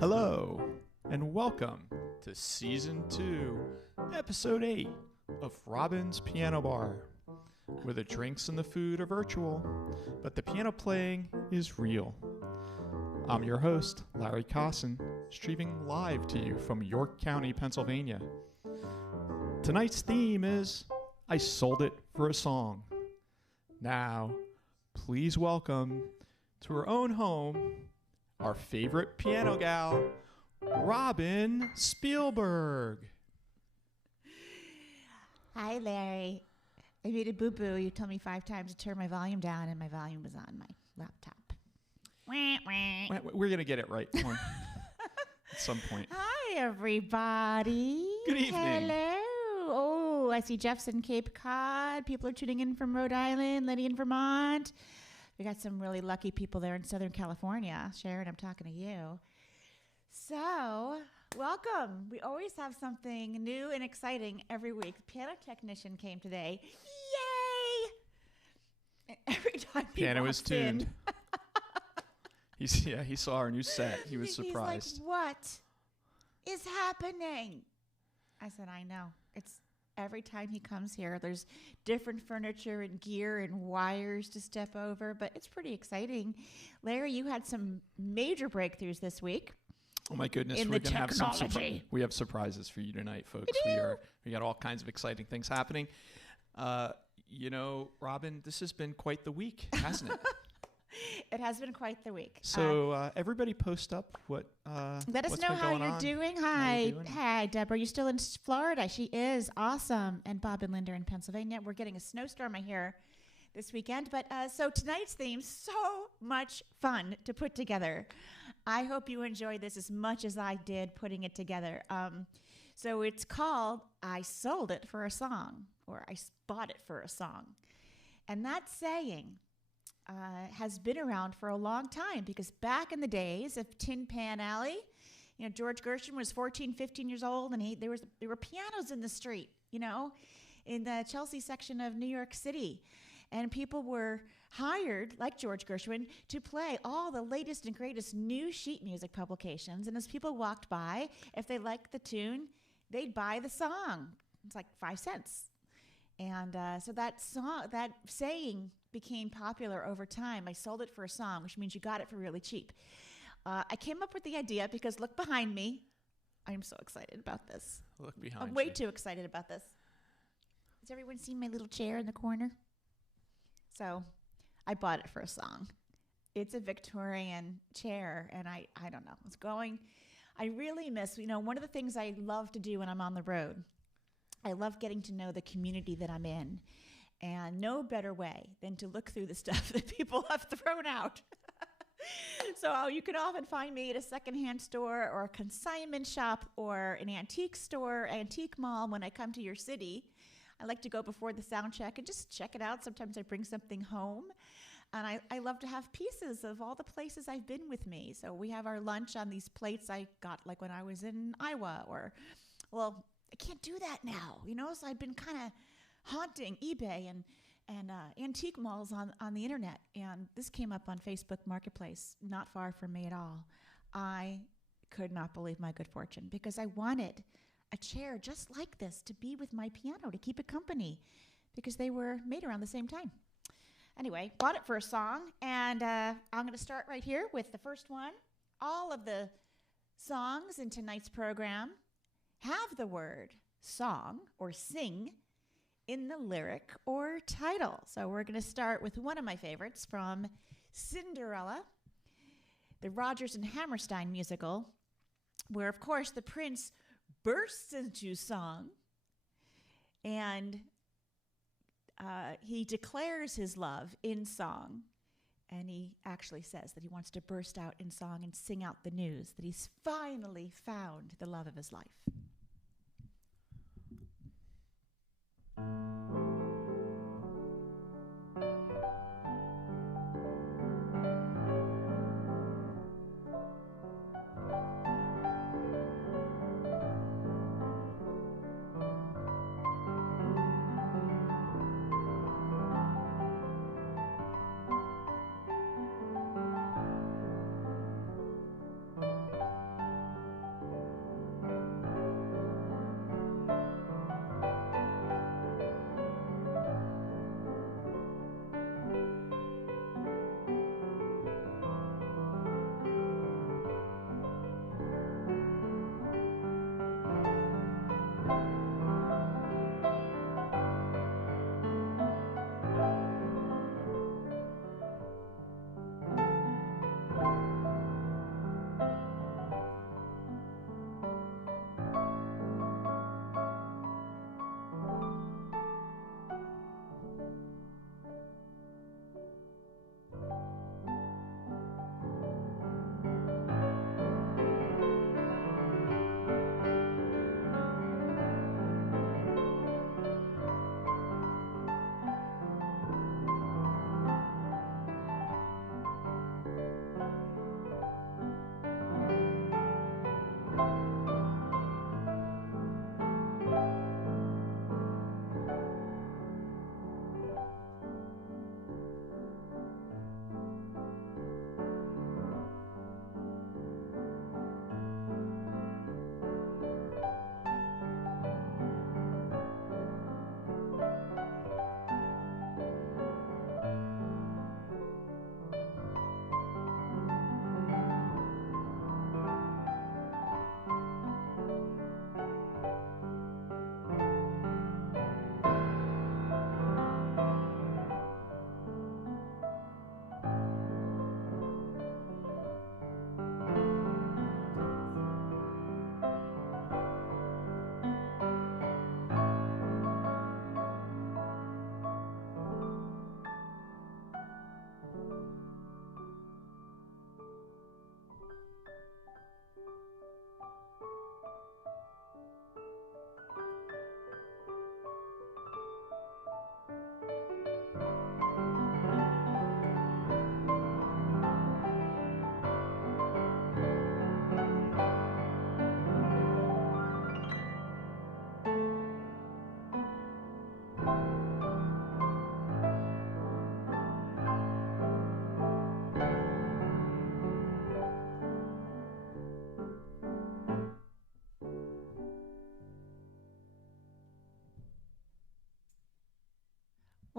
Hello, and welcome to Season 2, Episode 8 of Robin's Piano Bar, where the drinks and the food are virtual, but the piano playing is real. I'm your host, Larry Cosson, streaming live to you from York County, Pennsylvania. Tonight's theme is I Sold It for a Song. Now, please welcome to her own home, our favorite piano gal, Robin Spielberg. Hi, Larry. I made a boo-boo. You told me 5 times to turn my volume down, and my volume was on my laptop. We're going to get it right at some point. Hi, everybody. Good evening. Hello. Oh, I see Jeff's in Cape Cod. People are tuning in from Rhode Island, Lenny in Vermont. We got some really lucky people there in Southern California. Sharon, I'm talking to you. So, welcome. We always have something new and exciting every week. The piano technician came today. Yay! And every time Piano is tuned. He saw our new set. He was surprised. He's like, what is happening? I said, I know. It's every time he comes here, there's different furniture and gear and wires to step over, but it's pretty exciting. Larry, you had some major breakthroughs this week. Oh my goodness, In we're the going to have technology. we have surprises for you tonight, folks. We got all kinds of exciting things happening. Robin, this has been quite the week, hasn't it? It has been quite the week. So everybody post up what let us what's know been how going you're on. doing. How Hi. you doing? Hi, Deborah. Are you still in Florida? She is awesome. And Bob and Linda in Pennsylvania. We're getting a snowstorm, I hear, this weekend. But so tonight's theme, so much fun to put together. I hope you enjoyed this as much as I did putting it together. So it's called I Sold It for a Song, or I Bought It for a Song. And that saying has been around for a long time, because back in the days of Tin Pan Alley, George Gershwin was 14, 15 years old, and there were pianos in the street, in the Chelsea section of New York City. And people were hired, like George Gershwin, to play all the latest and greatest new sheet music publications. And as people walked by, if they liked the tune, they'd buy the song. It's like 5 cents. And so that saying became popular over time. I sold it for a song, which means you got it for really cheap. I came up with the idea because look behind me. I'm so excited about this. Look behind I'm way you. too excited about this. Has everyone seen my little chair in the corner? So I bought it for a song. It's a Victorian chair, and I don't know. I really miss, one of the things I love to do when I'm on the road, I love getting to know the community that I'm in. And no better way than to look through the stuff that people have thrown out. So you can often find me at a secondhand store or a consignment shop or an antique store, antique mall when I come to your city. I like to go before the sound check and just check it out. Sometimes I bring something home. And I love to have pieces of all the places I've been with me. So we have our lunch on these plates I got like when I was in Iowa. I can't do that now, So I've been kind of haunting eBay and antique malls on the internet. And this came up on Facebook Marketplace, not far from me at all. I could not believe my good fortune, because I wanted a chair just like this to be with my piano, to keep it company, because they were made around the same time. Anyway, bought it for a song, and I'm going to start right here with the first one. All of the songs in tonight's program have the word song or sing in the lyric or title. So we're going to start with one of my favorites from Cinderella, the Rodgers and Hammerstein musical, where, of course, the prince bursts into song, and he declares his love in song, and he actually says that he wants to burst out in song and sing out the news that he's finally found the love of his life.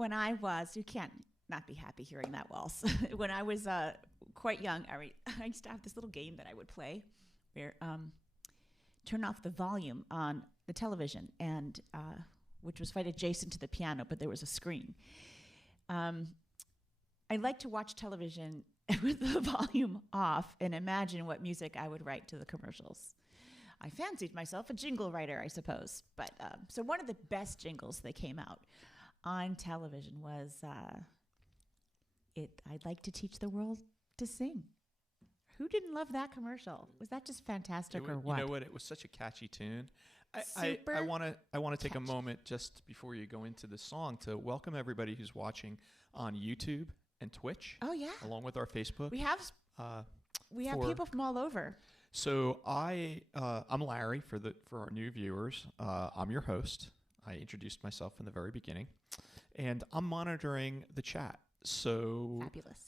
when I was, you can't not be happy hearing that waltz. When I was quite young, I used to have this little game that I would play where turn off the volume on the television, and which was right adjacent to the piano, but there was a screen. I like to watch television with the volume off and imagine what music I would write to the commercials. I fancied myself a jingle writer, I suppose. But so one of the best jingles that came out on television was I'd like to teach the world to sing. Who didn't love that commercial? Was that just fantastic or what? You know what? It was such a catchy tune. Super I want to take a catchy. moment just before you go into the song to welcome everybody who's watching on YouTube and Twitch, Oh yeah, along with our Facebook. we have Uh, people for- from all over. So I'm Larry for our new viewers. I'm your host. I introduced myself in the very beginning, and I'm monitoring the chat. So Fabulous.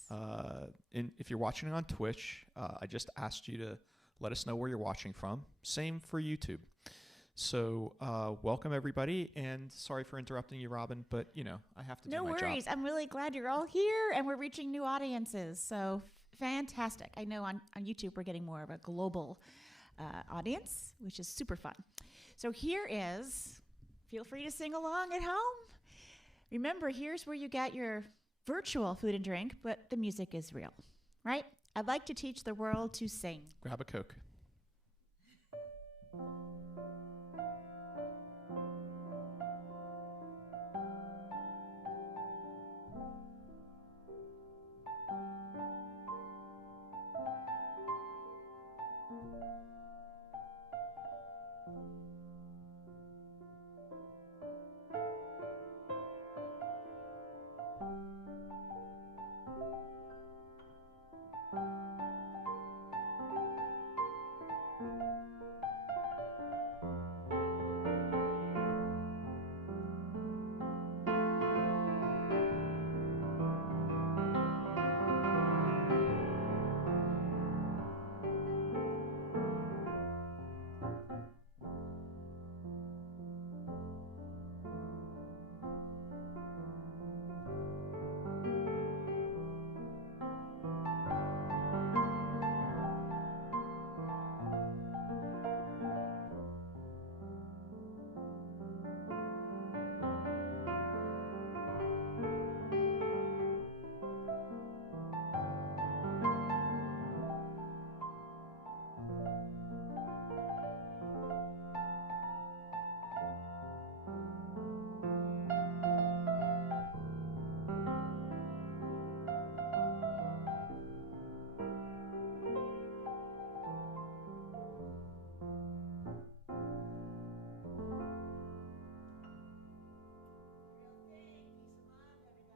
if you're watching on Twitch, I just asked you to let us know where you're watching from. Same for YouTube. So welcome everybody, and sorry for interrupting you, Robin, but I have to do No my worries. job. I'm really glad you're all here, and we're reaching new audiences. So fantastic. I know on YouTube we're getting more of a global audience, which is super fun. So here is, feel free to sing along at home. Remember, here's where you get your virtual food and drink, but the music is real, right? I'd like to teach the world to sing. Grab a Coke.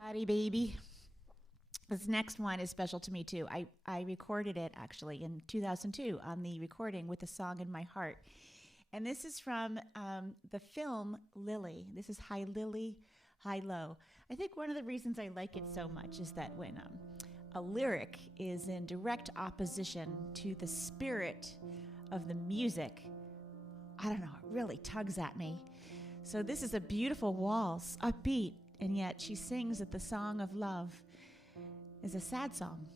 Howdy, baby. This next one is special to me too. I recorded it actually in 2002 on the recording with a song in my heart. And this is from the film Lily. This is High Lily, High Low. I think one of the reasons I like it so much is that when a lyric is in direct opposition to the spirit of the music, I don't know, it really tugs at me. So this is a beautiful waltz, upbeat, and yet she sings that the song of love is a sad song.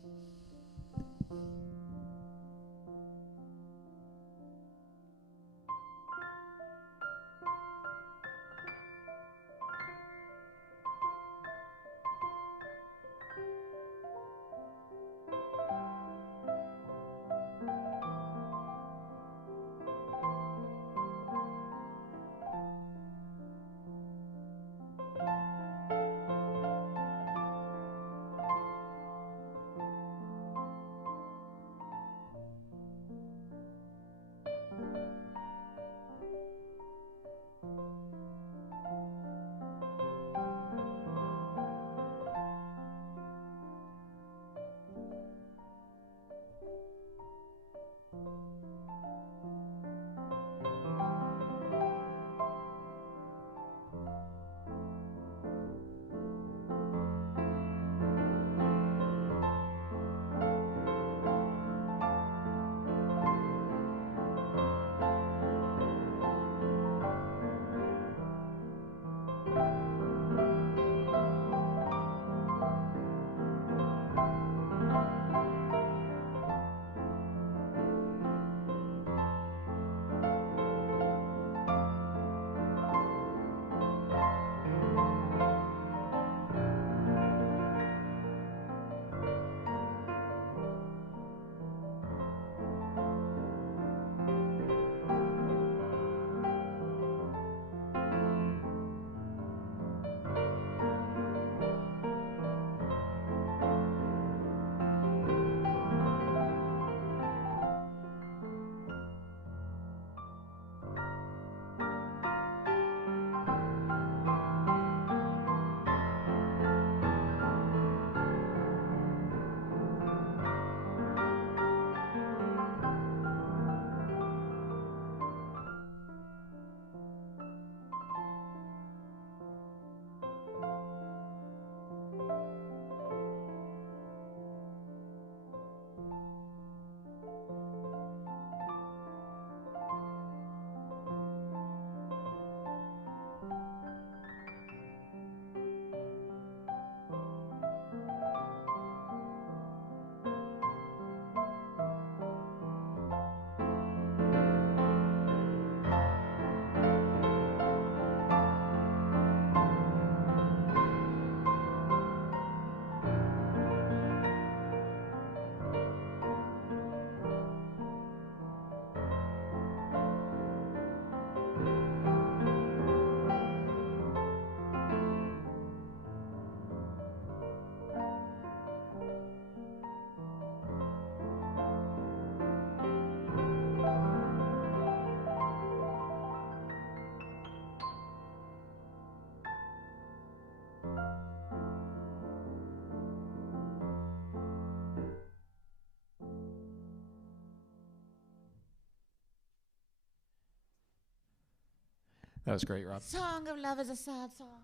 That was great, Rob. Song of Love is a sad song.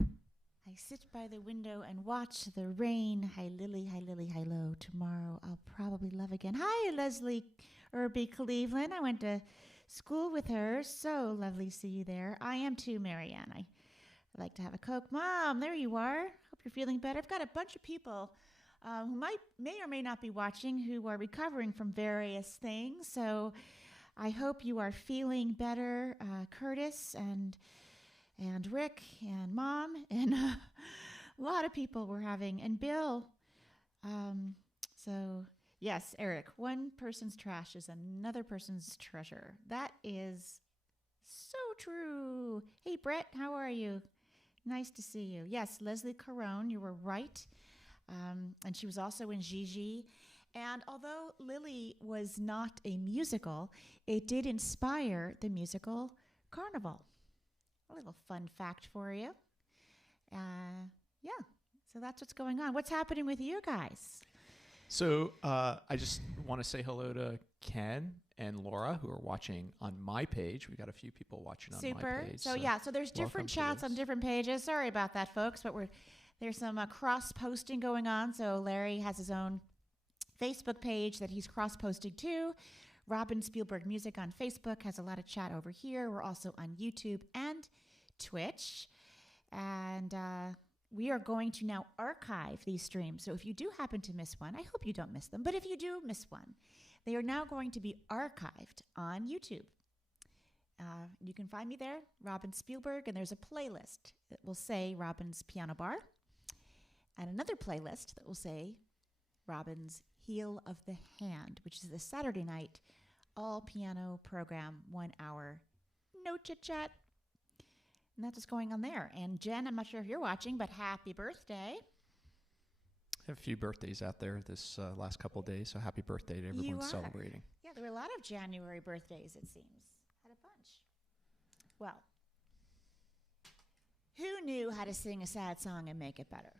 I sit by the window and watch the rain. Hi, Lily, hi, Lily, hi, lo. Tomorrow I'll probably love again. Hi, Leslie Irby Cleveland. I went to school with her. So lovely to see you there. I am too, Marianne. I like to have a Coke. Mom, there you are. Hope you're feeling better. I've got a bunch of people who may or may not be watching who are recovering from various things. So I hope you are feeling better, Curtis and Rick and Mom and a lot of people were having, and Bill. So yes, Eric, one person's trash is another person's treasure. That is so true. Hey, Brett, how are you? Nice to see you. Yes, Leslie Caron, you were right. And she was also in Gigi. And although Lily was not a musical, it did inspire the musical Carnival. A little fun fact for you. Yeah, so that's what's going on. What's happening with you guys? So I just want to say hello to Ken and Laura who are watching on my page. We got a few people watching on my page. So there's different chats on different pages. Sorry about that, folks, but there's some cross-posting going on. So Larry has his own Facebook page that he's cross-posting to. Robin Spielberg Music on Facebook has a lot of chat over here. We're also on YouTube and Twitch. And we are going to now archive these streams. So if you do happen to miss one, I hope you don't miss them. But if you do miss one, they are now going to be archived on YouTube. You can find me there, Robin Spielberg, and there's a playlist that will say Robin's Piano Bar, and another playlist that will say Robin's Heel of the Hand, which is the Saturday night all piano program, 1 hour, no chit chat. And that's what's going on there. And Jen, I'm not sure if you're watching, but happy birthday. I have a few birthdays out there this last couple of days, so happy birthday to everyone celebrating. Yeah, there were a lot of January birthdays, it seems. Had a bunch. Well, who knew how to sing a sad song and make it better?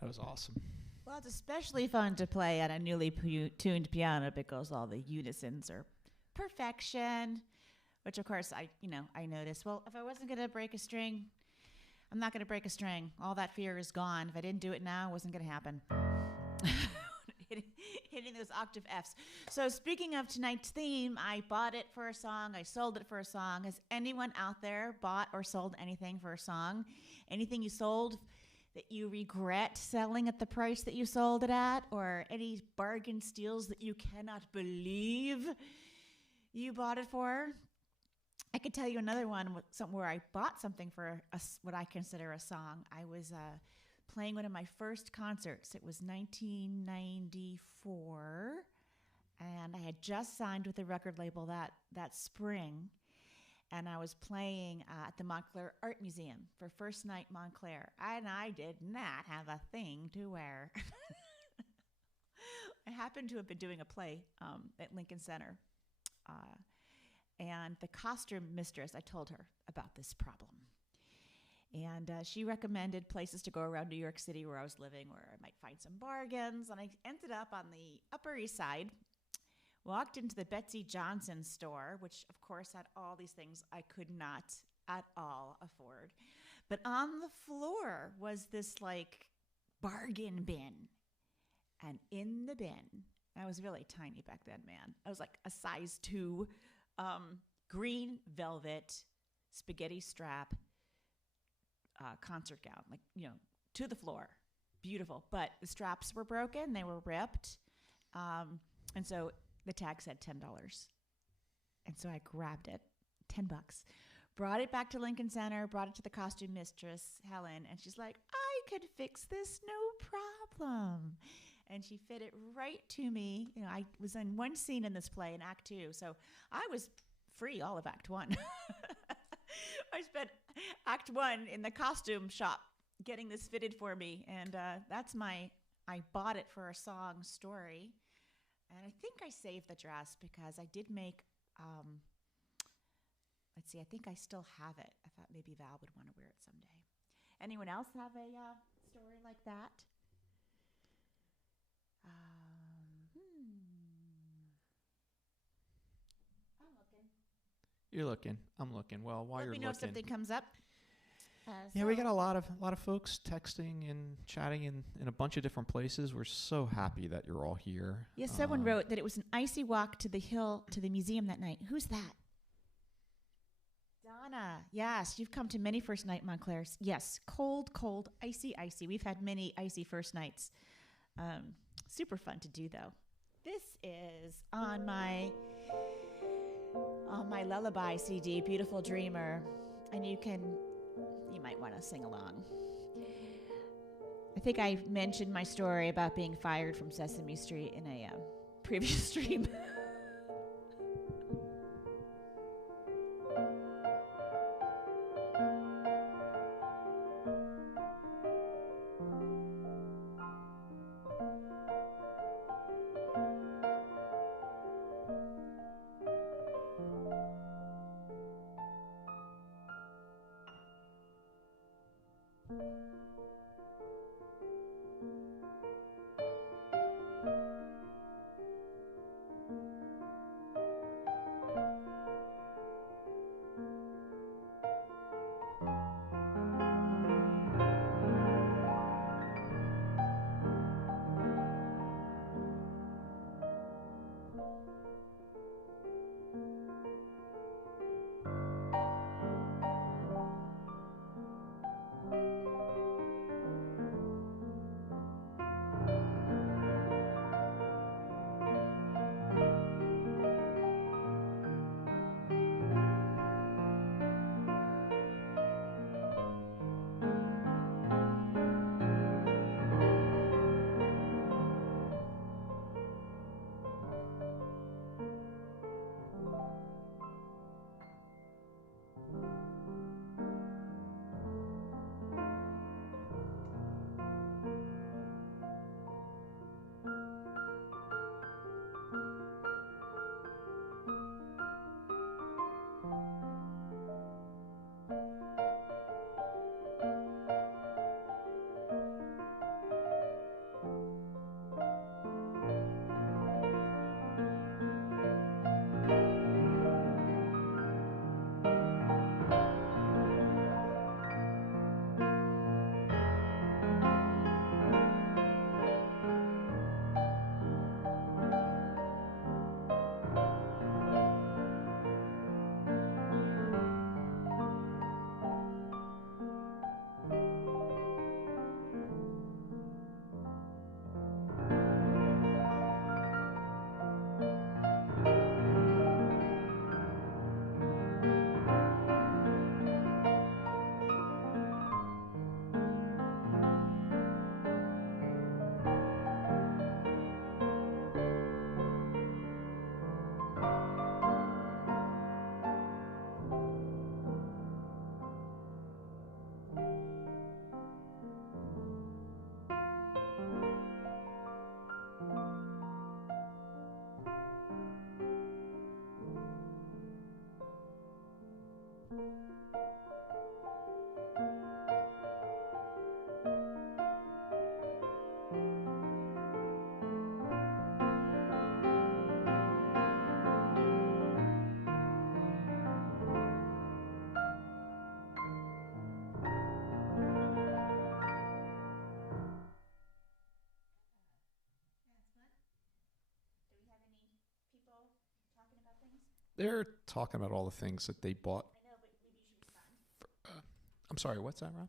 That was awesome. Well, it's especially fun to play on a newly tuned piano because all the unisons are perfection, which of course I noticed. Well, if I wasn't going to break a string, I'm not going to break a string. All that fear is gone. If I didn't do it now, it wasn't going to happen. Hitting those octave Fs. So speaking of tonight's theme, I bought it for a song. I sold it for a song. Has anyone out there bought or sold anything for a song? Anything you sold that you regret selling at the price that you sold it at, or any bargain steals that you cannot believe you bought it for? I could tell you another one where I bought something for what I consider a song. I was playing one of my first concerts. It was 1994, and I had just signed with a record label that spring. And I was playing at the Montclair Art Museum for first night Montclair. And I did not have a thing to wear. I happened to have been doing a play at Lincoln Center. And the costume mistress, I told her about this problem. And she recommended places to go around New York City where I was living, where I might find some bargains. And I ended up on the Upper East Side. Walked into the Betsy Johnson store, which of course had all these things I could not at all afford. But on the floor was this like bargain bin. And in the bin, I was really tiny back then, man. I was like a size 2, green velvet, spaghetti strap, concert gown, like, to the floor. Beautiful. But the straps were broken. They were ripped. And so the tag said $10. And so I grabbed it, $10. Brought it back to Lincoln Center, brought it to the costume mistress, Helen, and she's like, I could fix this, no problem. And she fit it right to me. I was in one scene in this play in Act 2, so I was free all of Act 1. I spent Act 1 in the costume shop getting this fitted for me, and that's I bought it for a song story. And I think I saved the dress because I did make, let's see, I think I still have it. I thought maybe Val would want to wear it someday. Anyone else have a story like that? I'm looking. You're looking. I'm looking. Well, while you're Let me know looking, if something comes up. yeah, we got a lot of folks texting and chatting in a bunch of different places. We're so happy that you're all here. Yes, someone wrote that it was an icy walk to the hill to the museum that night. Who's that? Donna. Yes, you've come to many first night Montclairs. Yes, cold, icy. We've had many icy first nights. Super fun to do though. This is on my Lullaby CD, Beautiful Dreamer, and you might want to sing along. I think I mentioned my story about being fired from Sesame Street in a previous stream. They're talking about all the things that they bought. I know, but maybe you should respond. I'm sorry, what's that, Rob?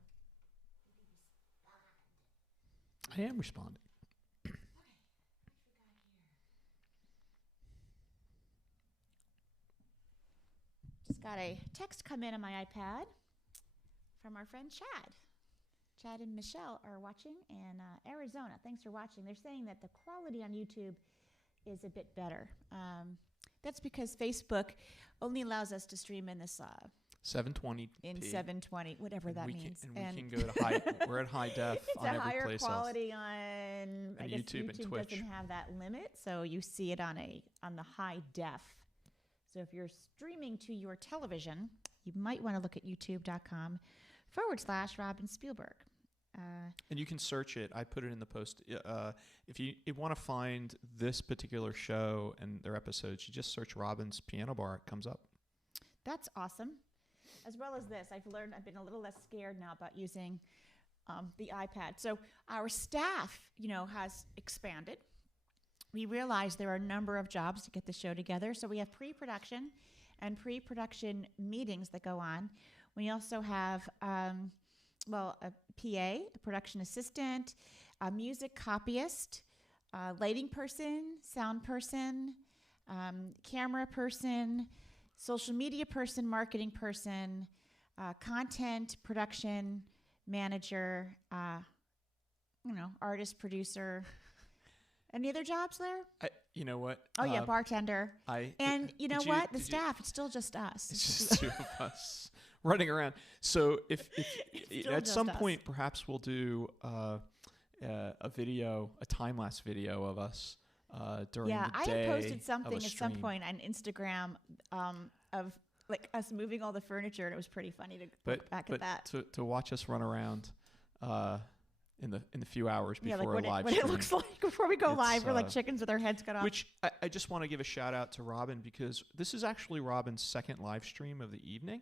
I am responding. Just got a text come in on my iPad from our friend Chad. Chad and Michelle are watching in Arizona. Thanks for watching. They're saying that the quality on YouTube is a bit better. That's because Facebook only allows us to stream in this 720p. in 720, whatever that means. And we can go to high. We're at high def it's on a every higher place quality on I guess YouTube and Twitch. doesn't have that limit, so you see it on the high def. So if you're streaming to your television, you might want to look at youtube.com/Robin Spielberg. And you can search it. I put it in the post. If you want to find this particular show and their episodes, you just search Robin's Piano Bar. It comes up. That's awesome. As well as this, I've been a little less scared now about using the iPad. So our staff, has expanded. We realize there are a number of jobs to get the show together. So we have pre-production and pre-production meetings that go on. We also have a PA, a production assistant, a music copyist, a lighting person, sound person, camera person, social media person, marketing person, content production manager, artist, producer. Any other jobs there? You know what? Oh, yeah, bartender. And you know what? The staff, it's still just us. It's just two of us running around. So if at some point, perhaps we'll do a video, a time-lapse video of us during the day. I had posted something at some point on Instagram of like us moving all the furniture, and it was pretty funny to look back at that. To watch us run around in the few hours before like a live what stream. It looks like before we go live, we're like chickens with our heads cut off. Which I just want to give a shout out to Robin, because this is actually Robin's second live stream of the evening.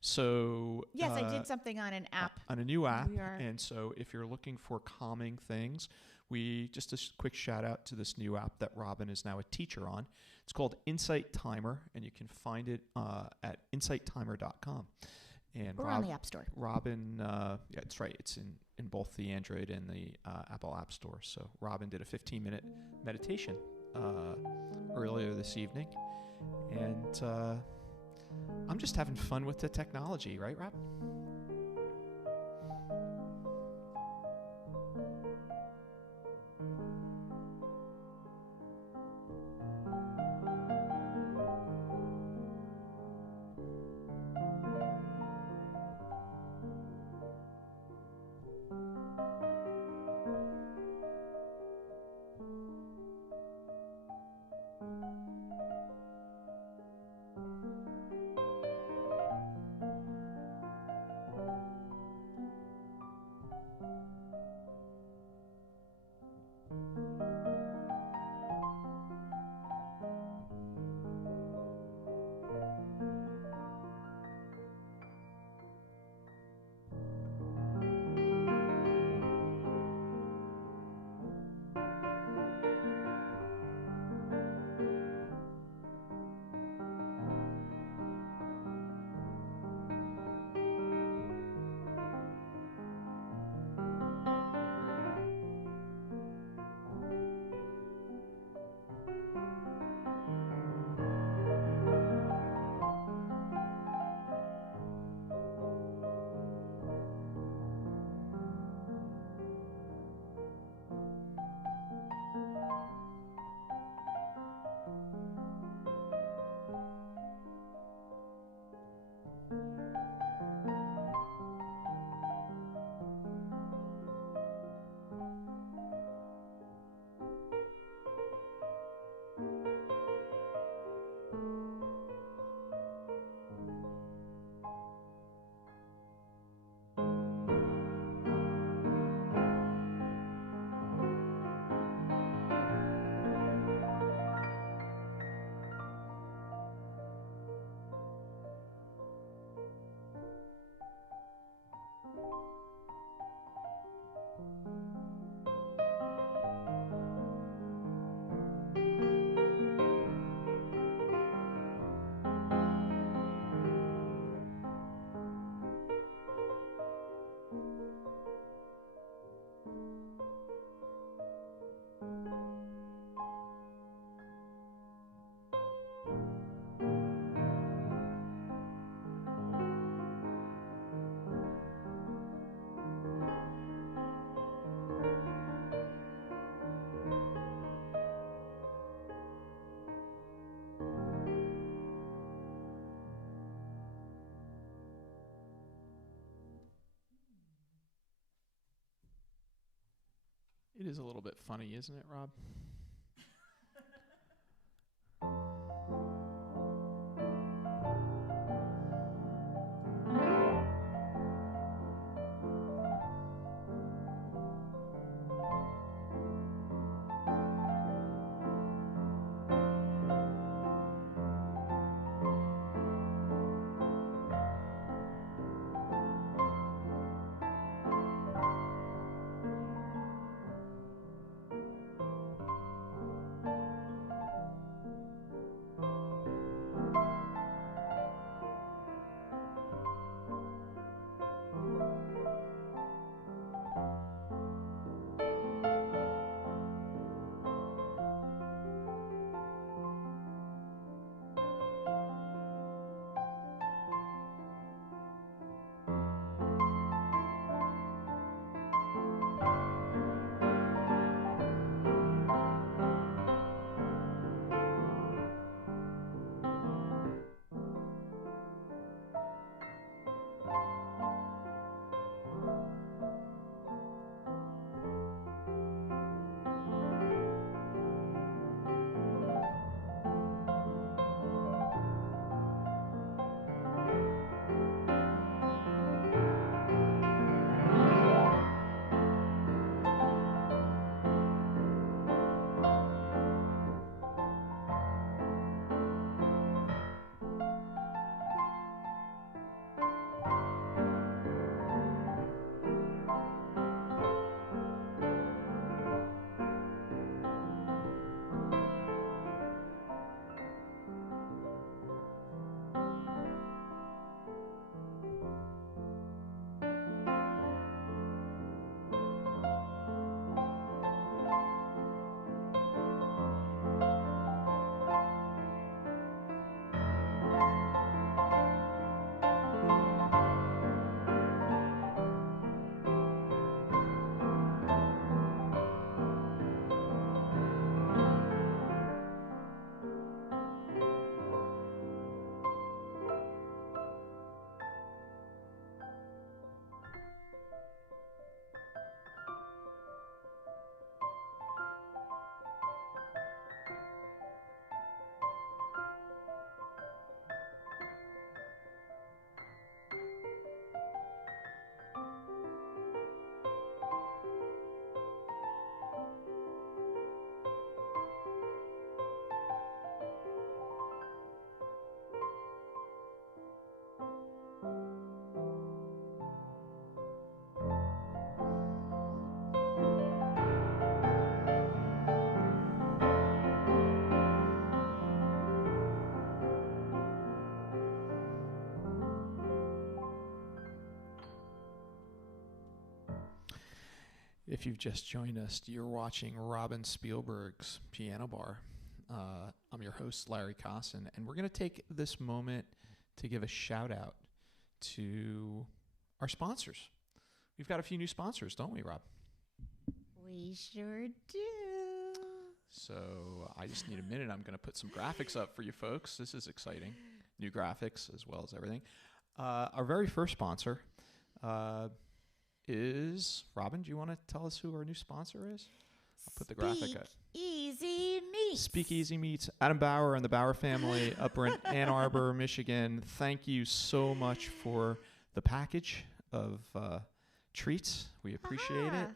So yes, I did something on an app. On a new app. And so if you're looking for calming things, just a quick shout out to this new app that Robin is now a teacher on. It's called Insight Timer, and you can find it at insighttimer.com. And on the App Store. Robin, yeah, that's right. It's in both the Android and the Apple App Store. So Robin did a 15-minute meditation earlier this evening. And I'm just having fun with the technology, right, Rob? It is a little bit funny, isn't it, Rob? If you've just joined us, you're watching Robin Spielberg's Piano Bar. I'm your host, Larry Cosson, and we're going to take this moment to give a shout out to our sponsors. We've got a few new sponsors, don't we, Rob? We sure do. So I just need a minute. I'm going to put some graphics up for you folks. This is exciting. New graphics as well as everything. Our very first sponsor is, Robin, do you want to tell us who our new sponsor is? I'll put the graphic up. Speakeasy Meats. Speakeasy Meats. Adam Bauer and the Bauer family up in Ann Arbor, Michigan. Thank you so much for the package of treats. We appreciate it.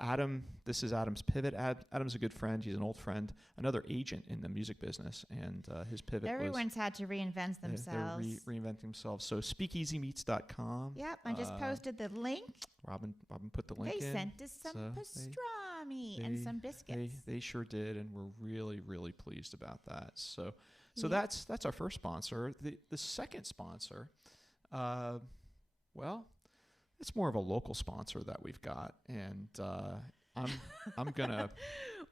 Adam, this is Adam's pivot. Adam's a good friend. He's an old friend, another agent in the music business, and his pivot Everyone's had to reinvent themselves. They're reinventing themselves. So speakeasymeats.com. Yep, I just posted the link. Robin put the link in. They sent us some pastrami and some biscuits. They sure did, and we're really, really pleased about that. So that's our first sponsor. The second sponsor, well, it's more of a local sponsor that we've got, and I'm gonna.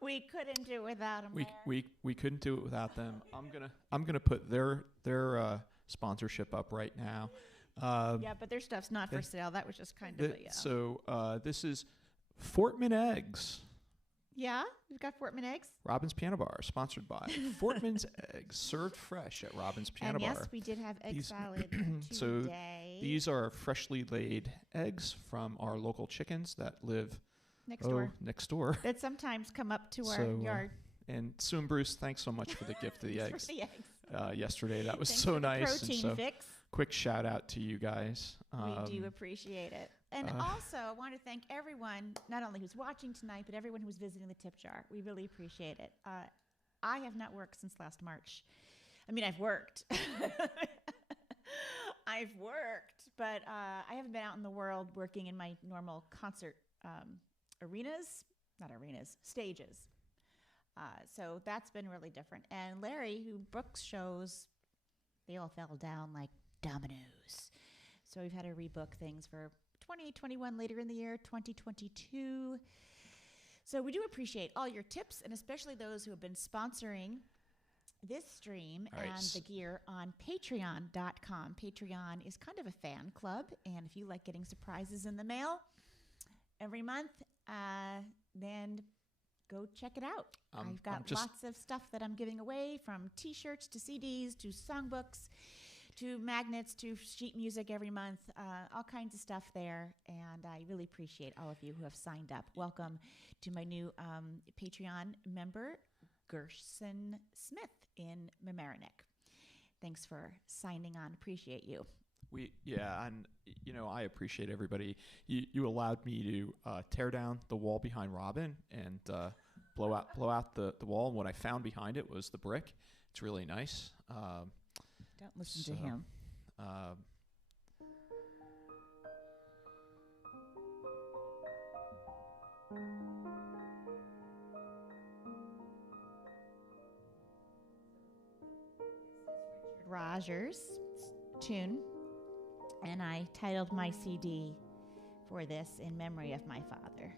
We couldn't do it without them. We couldn't do it without them. I'm gonna put their sponsorship up right now. Yeah, but their stuff's not for sale. That was just kind of a yeah. So this is Fortman Eggs. Yeah, we've got Fortman Eggs. Robin's Piano Bar, sponsored by Fortman's Eggs, served fresh at Robin's Piano Bar. And yes, we did have egg salad today. So these are freshly laid eggs from our local chickens that live next door. That sometimes come up to our yard. And Sue and Bruce, thanks so much for the gift of the eggs. For the eggs. Yesterday. That was Thanks so for the nice. Protein and so fix. Quick shout out to you guys. We do appreciate it. And also, I want to thank everyone, not only who's watching tonight, but everyone who's visiting the tip jar. We really appreciate it. I have not worked since last March. I mean, I've worked. But I haven't been out in the world working in my normal concert stages. So that's been really different. And Larry, who books shows, they all fell down like dominoes. So we've had to rebook things for 2021 later in the year, 2022. So we do appreciate all your tips, and especially those who have been sponsoring this stream and the gear on patreon.com. Patreon is kind of a fan club, and if you like getting surprises in the mail every month, then go check it out. I've got lots of stuff that I'm giving away, from T-shirts to CDs to songbooks to magnets to sheet music every month, all kinds of stuff there. And I really appreciate all of you who have signed up. Welcome to my new Patreon member, Gerson Smith in Mamaroneck. Thanks for signing on. Appreciate you. And I appreciate everybody. You allowed me to tear down the wall behind Robin and blow out the wall. And what I found behind it was the brick. It's really nice. Don't listen to him. Rogers tune, and I titled my CD for this in memory of my father.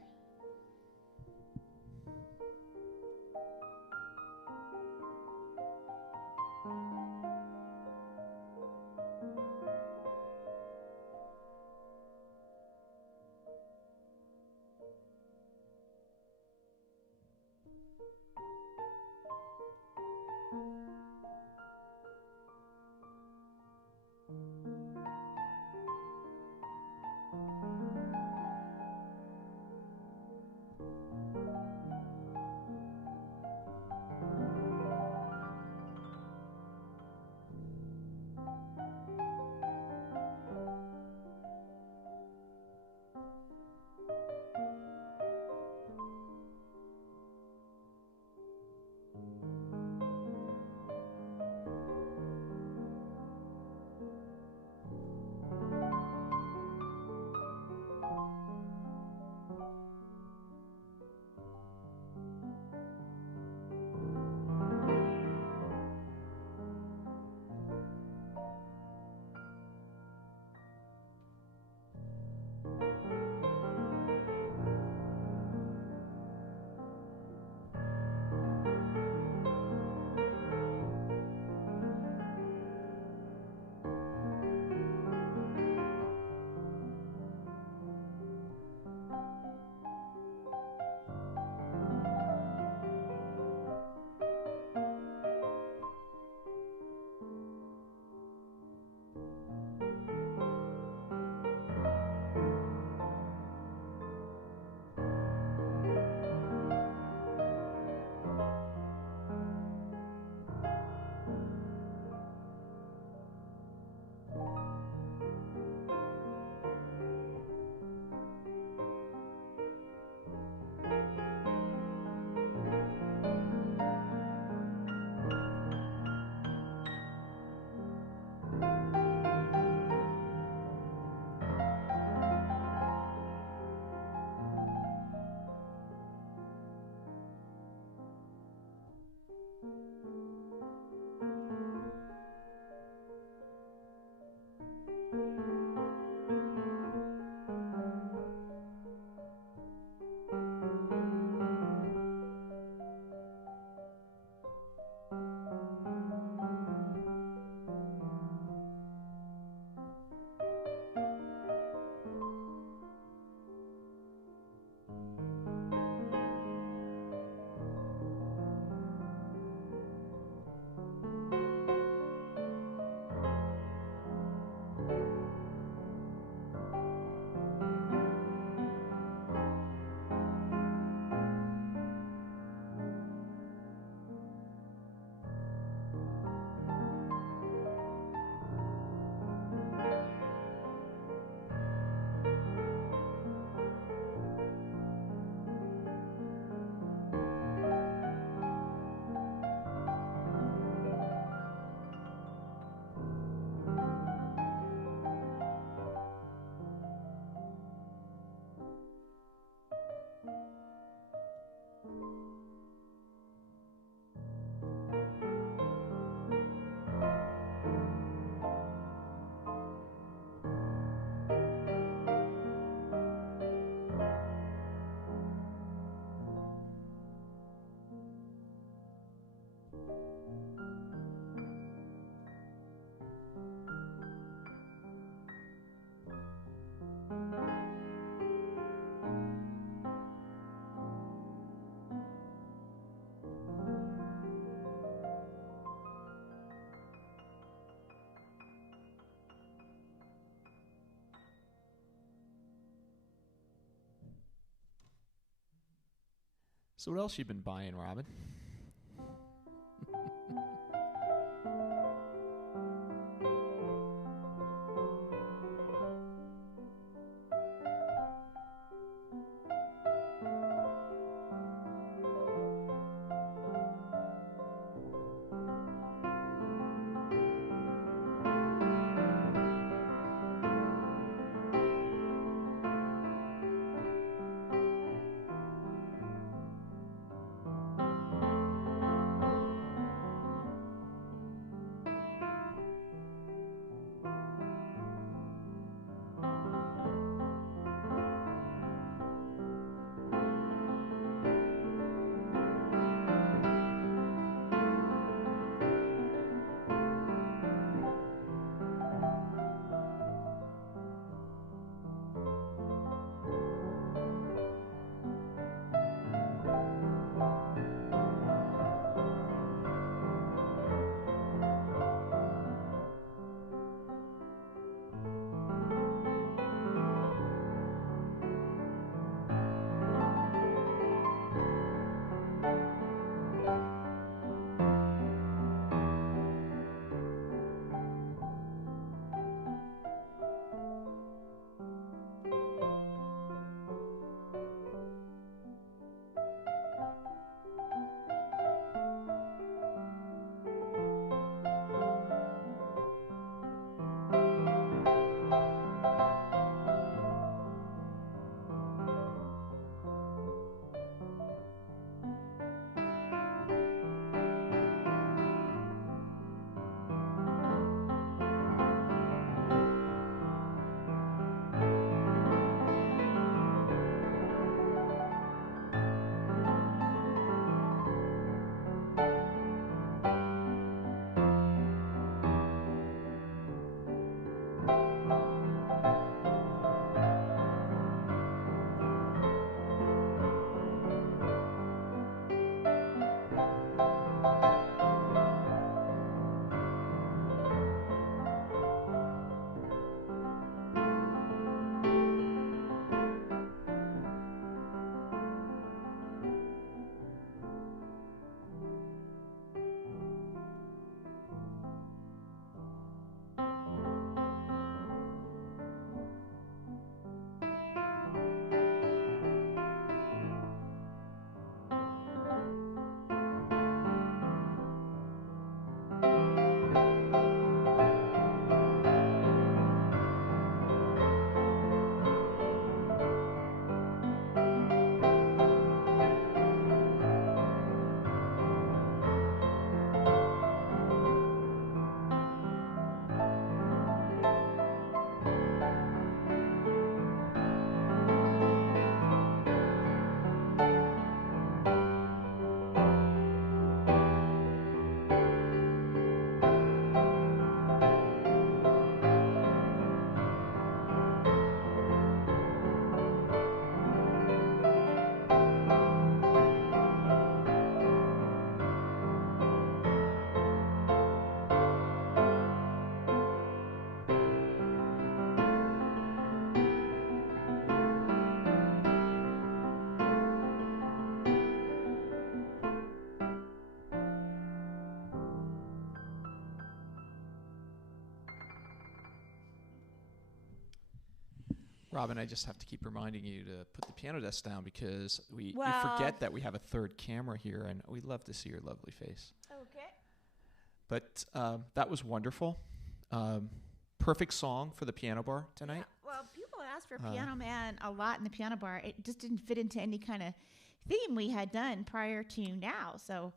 So what else you been buying, Robin? Robin, I just have to keep reminding you to put the piano desk down because we forget that we have a third camera here, and we'd love to see your lovely face. Okay. But that was wonderful. Perfect song for the piano bar tonight. Yeah. Well, people asked for Piano Man a lot in the piano bar. It just didn't fit into any kind of theme we had done prior to now. So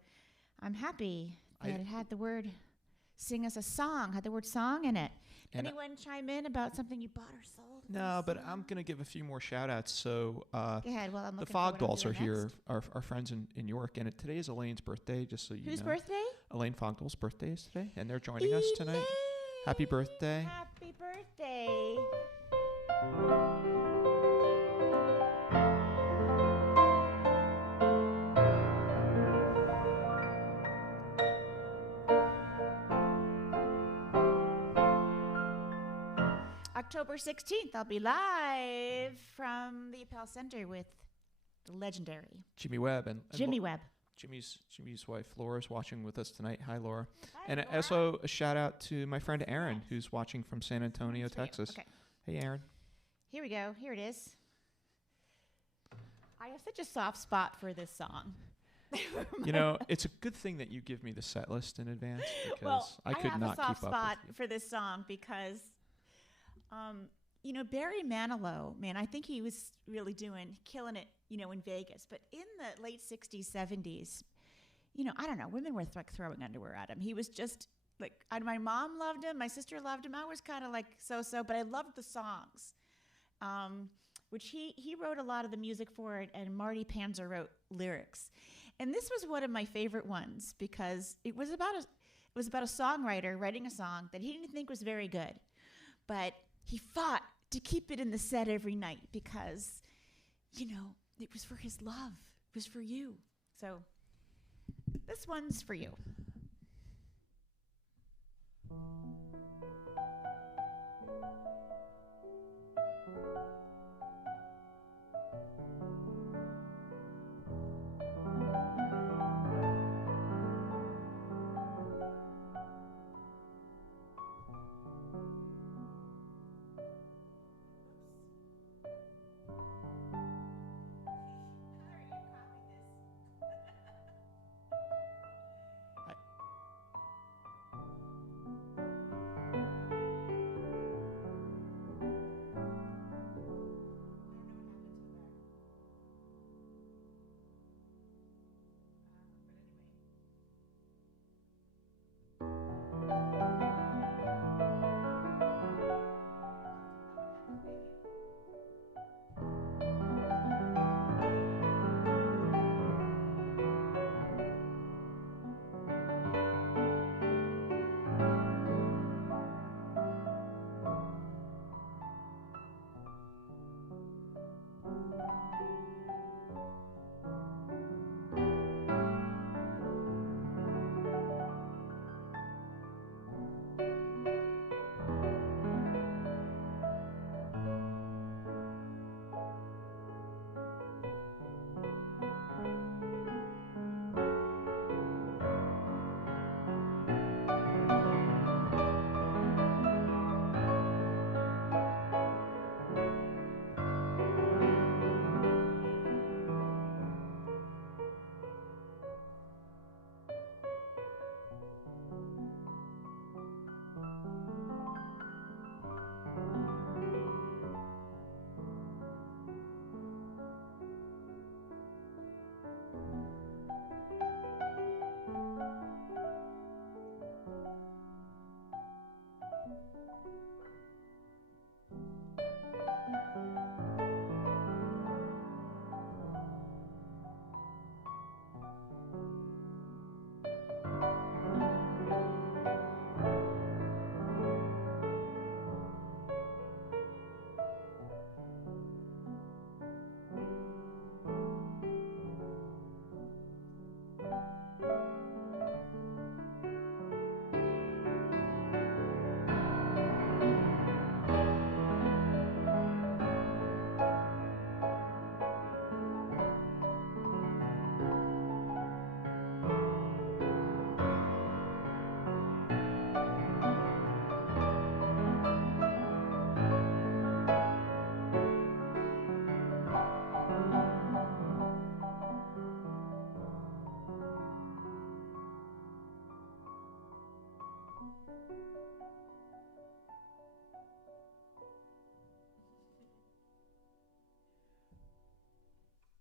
I'm happy that it had the word "sing us a song," had the word "song" in it. Anyone chime in about something you bought or sold? No, but I'm going to give a few more shout-outs. So go ahead. Well, I'm the looking forward to Fogdals are here, next. our friends in York, and today is Elaine's birthday, just so you know. Whose birthday? Elaine Fogdal's birthday is today, and they're joining us tonight. Happy birthday. Happy birthday. October 16th, I'll be live from the Appel Center with the legendary Jimmy Webb and Jimmy Webb. Jimmy's wife Laura's watching with us tonight. Hi, Laura. Hi, And Laura. also a shout out to my friend Aaron, who's watching from San Antonio, That's for you. Texas. Okay. Hey, Aaron. Here we go. Here it is. I have such a soft spot for this song. You know, it's a good thing that you give me the set list in advance because Well, I could have not a soft keep spot up with you. for this song because, you know, Barry Manilow, man, I think he was really killing it, you know, in Vegas. But in the late 60s, 70s, you know, I don't know, women were like throwing underwear at him. He was just like, my mom loved him, my sister loved him. I was kind of like so, but I loved the songs, which he wrote a lot of the music for it, and Marty Panzer wrote lyrics. And this was one of my favorite ones because it was about a songwriter writing a song that he didn't think was very good, but he fought to keep it in the set every night because, you know, it was for his love. It was for you. So this one's for you.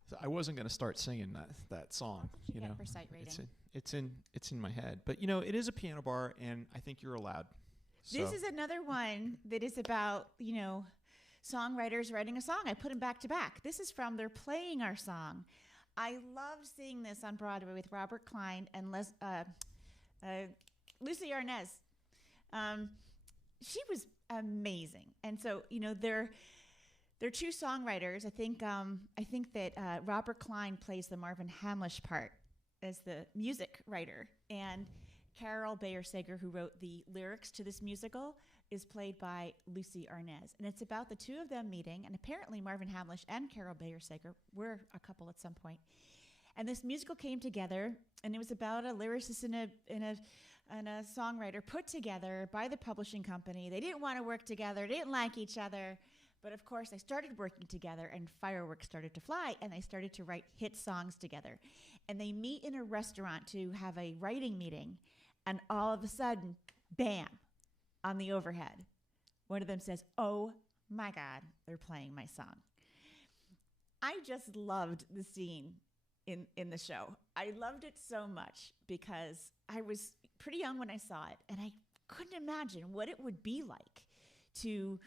So I wasn't going to start singing that song, you know. For sight rating. It's in my head. But you know, it is a piano bar and I think you're allowed. This is another one that is about, you know, songwriters writing a song. I put them back to back. This is from They're Playing Our Song. I loved seeing this on Broadway with Robert Klein and Lucy Arnaz. She was amazing. And so, you know, they're two songwriters. I think that Robert Klein plays the Marvin Hamlish part as the music writer, and Carol Bayer Sager, who wrote the lyrics to this musical, is played by Lucy Arnaz. And it's about the two of them meeting, and apparently Marvin Hamlish and Carol Bayer Sager were a couple at some point. And this musical came together, and it was about a lyricist and a songwriter put together by the publishing company. They didn't want to work together, didn't like each other, but of course they started working together, and fireworks started to fly, and they started to write hit songs together. And they meet in a restaurant to have a writing meeting, and all of a sudden, bam, on the overhead, one of them says, "Oh my God, they're playing my song." I just loved the scene in the show. I loved it so much because I was pretty young when I saw it, and I couldn't imagine what it would be like to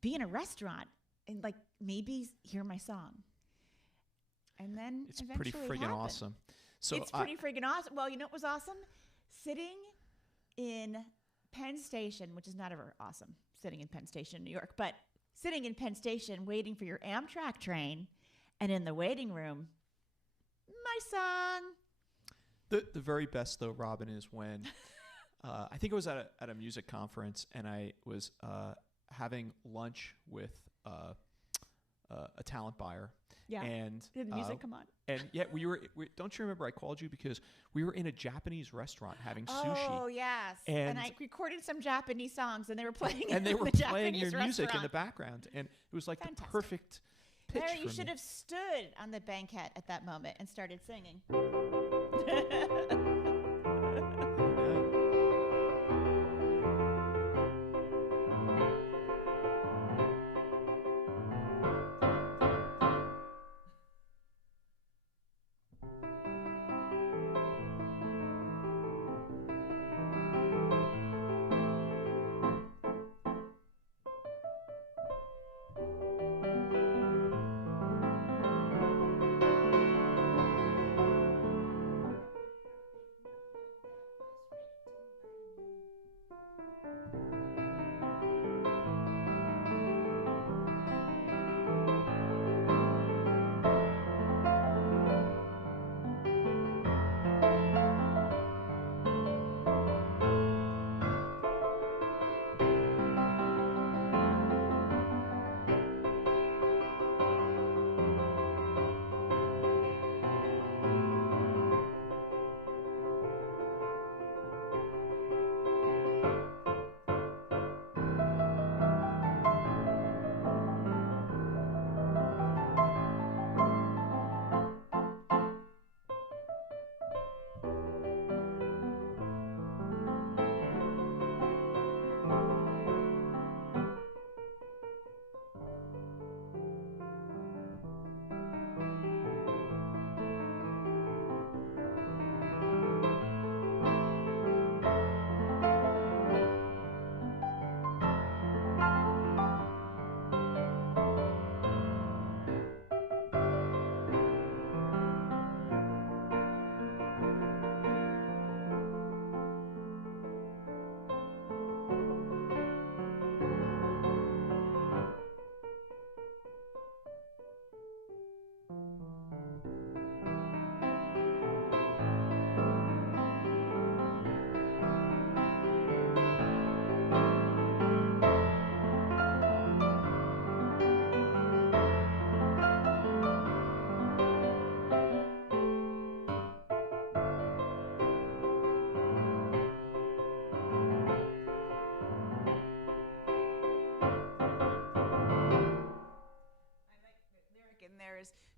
be in a restaurant and like maybe hear my song. And then It's pretty friggin' happened. awesome. So It's pretty friggin' awesome. Well, you know what was awesome? Sitting in Penn Station, which is not ever awesome, sitting in Penn Station in New York, but sitting in Penn Station waiting for your Amtrak train, and in the waiting room, my song. The very best though, Robin, is when I think it was at a music conference, and I was having lunch with a talent buyer. Yeah. And Did the music come on? And yeah, we don't you remember I called you because we were in a Japanese restaurant having sushi. Oh, yes. And I recorded some Japanese songs, and they were playing And they in were the playing Japanese your music in the restaurant. background, and it was like Fantastic. the perfect pitch Larry, you for should me. have stood on the banquette at that moment and started singing.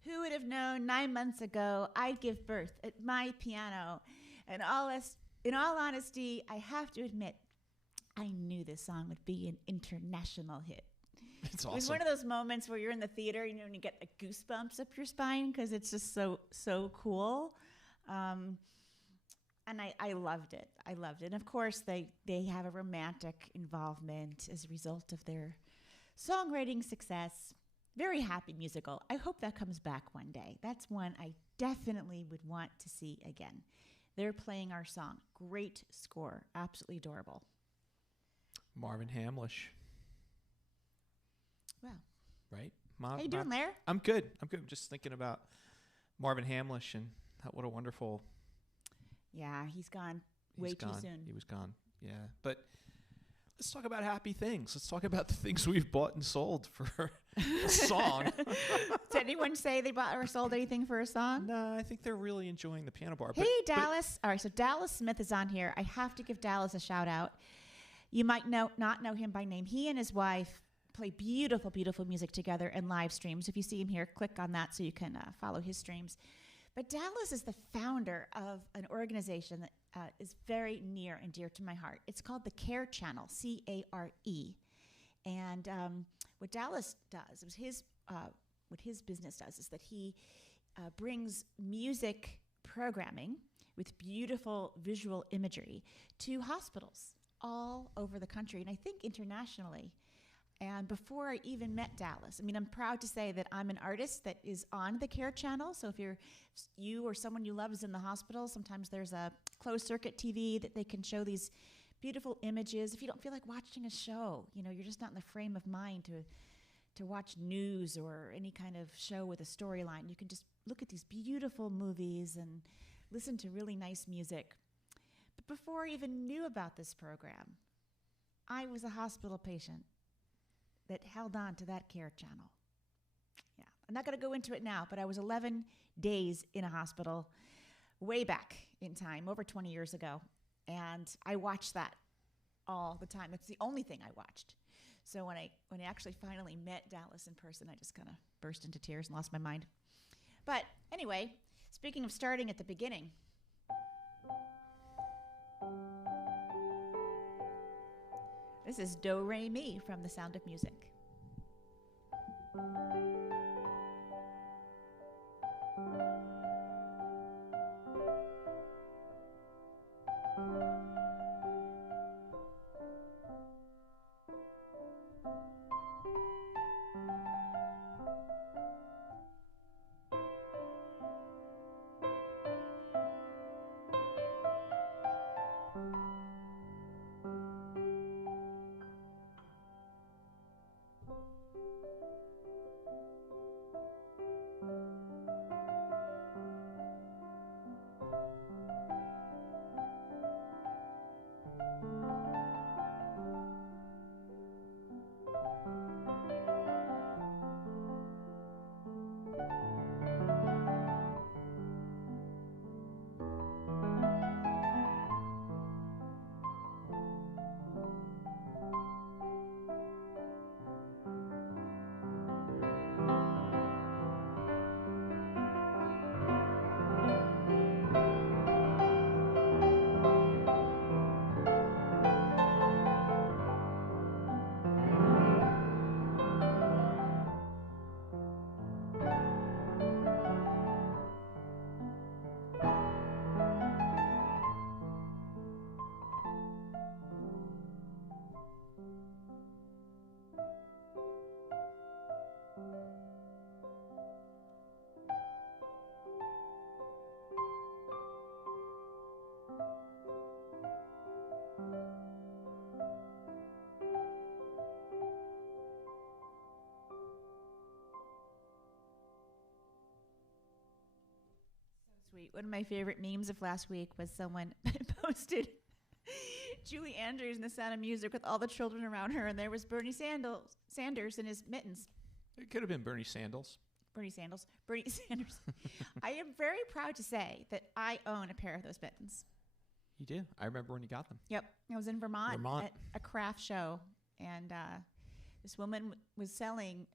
Who would have known 9 months ago I'd give birth at my piano? And in all honesty, I have to admit, I knew this song would be an international hit. It's It was awesome. one of those moments where you're in the theater, you know, and you get the goosebumps up your spine because it's just so cool. And I loved it. I loved it. And of course, they have a romantic involvement as a result of their songwriting success. Very happy musical. I hope that comes back one day. That's one I definitely would want to see again. They're playing our song. Great score. Absolutely adorable. Marvin Hamlish, Well, right? how you doing, Larry? I'm good. I'm just thinking about Marvin Hamlish and what a wonderful. Yeah, he's gone way he's too gone. soon. He was gone. Yeah, but let's talk about happy things. Let's talk about the things we've bought and sold for a song. Did anyone say they bought or sold anything for a song? No, I think they're really enjoying the piano bar. Hey, Dallas. All right, so Dallas Smith is on here. I have to give Dallas a shout out. You might not know him by name. He and his wife play beautiful, beautiful music together in live streams. If you see him here, click on that so you can follow his streams. But Dallas is the founder of an organization that is very near and dear to my heart. It's called the Care Channel, C-A-R-E. And what Dallas does, what his business does is that he brings music programming with beautiful visual imagery to hospitals all over the country, and I think internationally. And before I even met Dallas, I mean, I'm proud to say that I'm an artist that is on the Care Channel. So if you or someone you love is in the hospital, sometimes there's a closed circuit TV that they can show these beautiful images. If you don't feel like watching a show, you're just not in the frame of mind to watch news or any kind of show with a storyline. You can just look at these beautiful movies and listen to really nice music. But before I even knew about this program, I was a hospital patient that held on to that Care Channel. Yeah, I'm not going to go into it now, but I was 11 days in a hospital way back in time, over 20 years ago, and I watched that all the time. It's the only thing I watched. So when I actually finally met Dallas in person, I just kind of burst into tears and lost my mind. But anyway, speaking of starting at the beginning, this is Do Re Mi from The Sound of Music. Sweet. One of my favorite memes of last week was someone posted Julie Andrews in The Sound of Music with all the children around her, and there was Bernie Sanders in his mittens. It could have been Bernie Sanders. Bernie Sanders. I am very proud to say that I own a pair of those mittens. You do? I remember when you got them. Yep. I was in Vermont. At a craft show, and this woman was selling,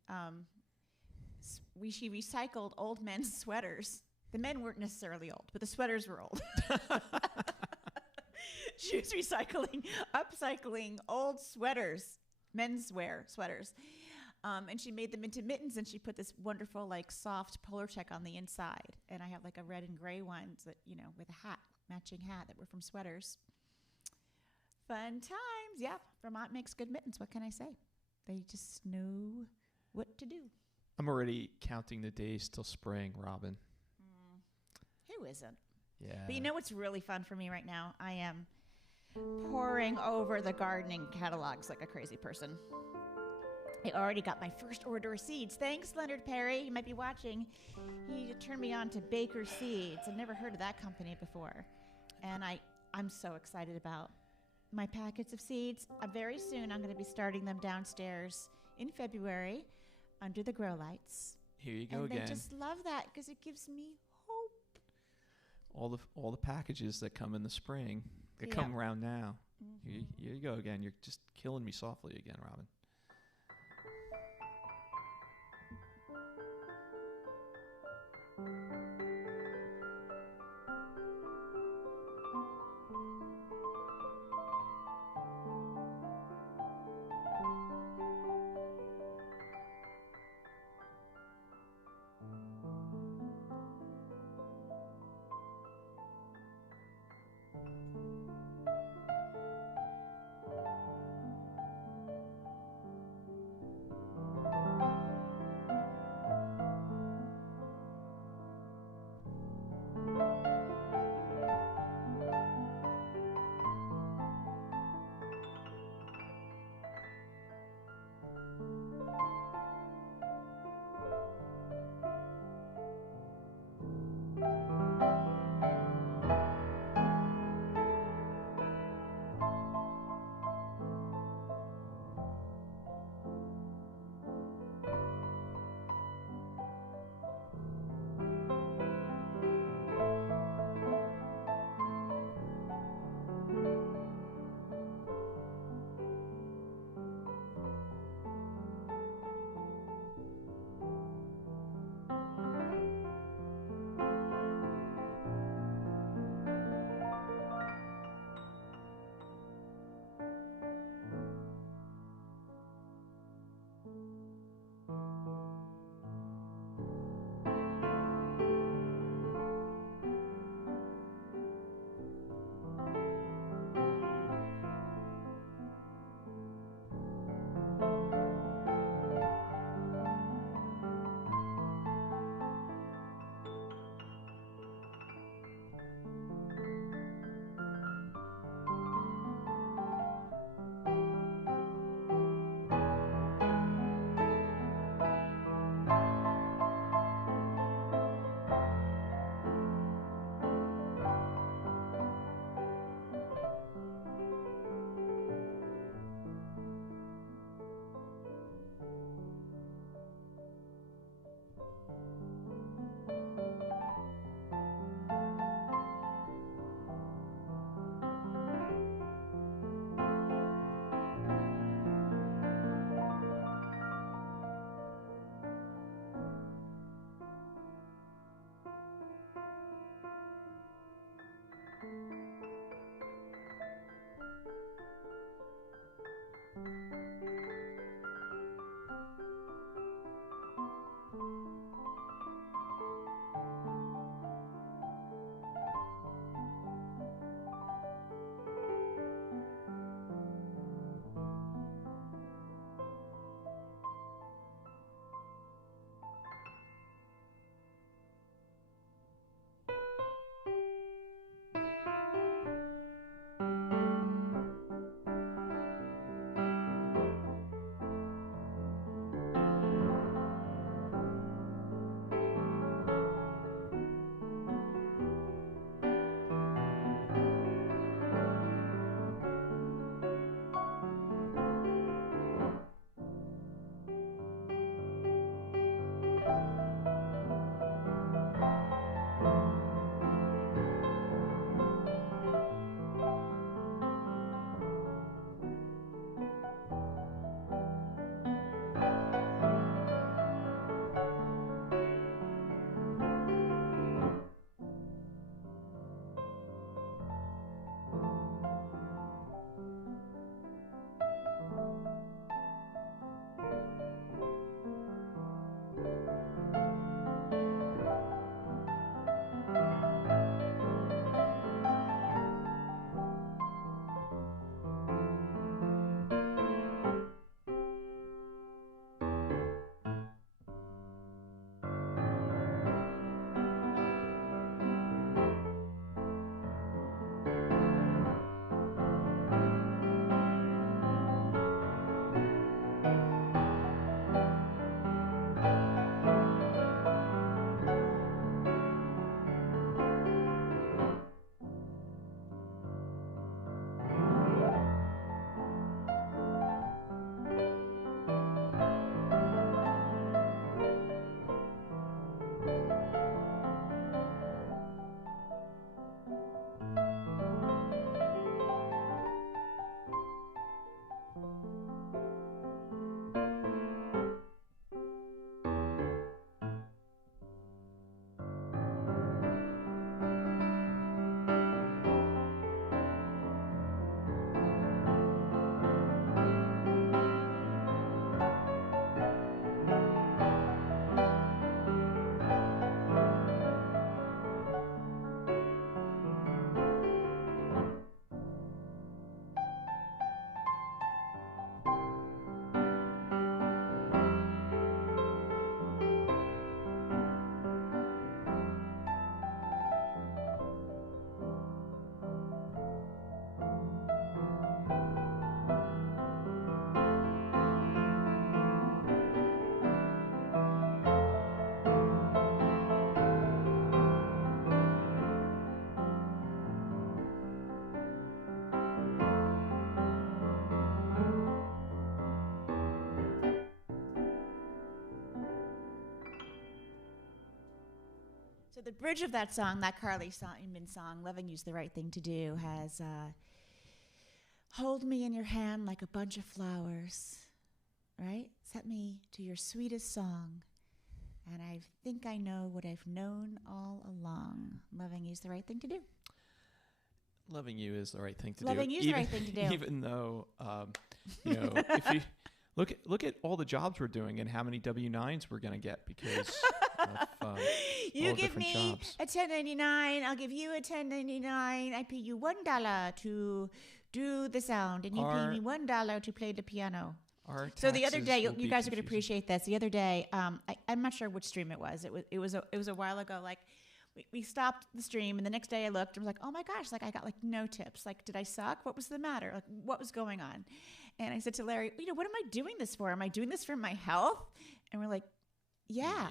she recycled old men's sweaters. The men weren't necessarily old, but the sweaters were old. She was upcycling old sweaters, menswear sweaters. And she made them into mittens, and she put this wonderful, soft polar check on the inside. And I have, a red and gray ones that, with a matching hat that were from sweaters. Fun times. Yeah, Vermont makes good mittens. What can I say? They just know what to do. I'm already counting the days till spring, Robin. Who isn't? Yeah. But you know what's really fun for me right now? I am poring over the gardening catalogs like a crazy person. I already got my first order of seeds. Thanks, Leonard Perry. You might be watching. He turned me on to Baker Seeds. I've never heard of that company before. And I I'm so excited about my packets of seeds. Very soon, I'm going to be starting them downstairs in February under the grow lights. Here you go And again. they just love that because it gives me hope. All the packages that come in the spring that come around now. Mm-hmm. Here you go again. You're just killing me softly again, Robin. So the bridge of that song, that Carly Simon song, "Loving You's the Right Thing to Do," has hold me in your hand like a bunch of flowers, right? Set me to your sweetest song, and I think I know what I've known all along. Loving you's the right thing to do. Loving you is the right thing to do. Loving you is the right thing to do. Even though, if you look at all the jobs we're doing and how many W-9s we're going to get because of you all give different me jobs. a $10.99. I'll give you a $10.99. I pay you $1 to do the sound, and you pay me $1 to play the piano. So the other day, you guys are going to confusing. appreciate this. The other day, I'm not sure which stream it was. It was a while ago. Like we stopped the stream, and the next day I looked and was like, oh my gosh, like I got like no tips. Like, did I suck? What was the matter? Like, what was going on? And I said to Larry, what am I doing this for? Am I doing this for my health? And we're like, yeah.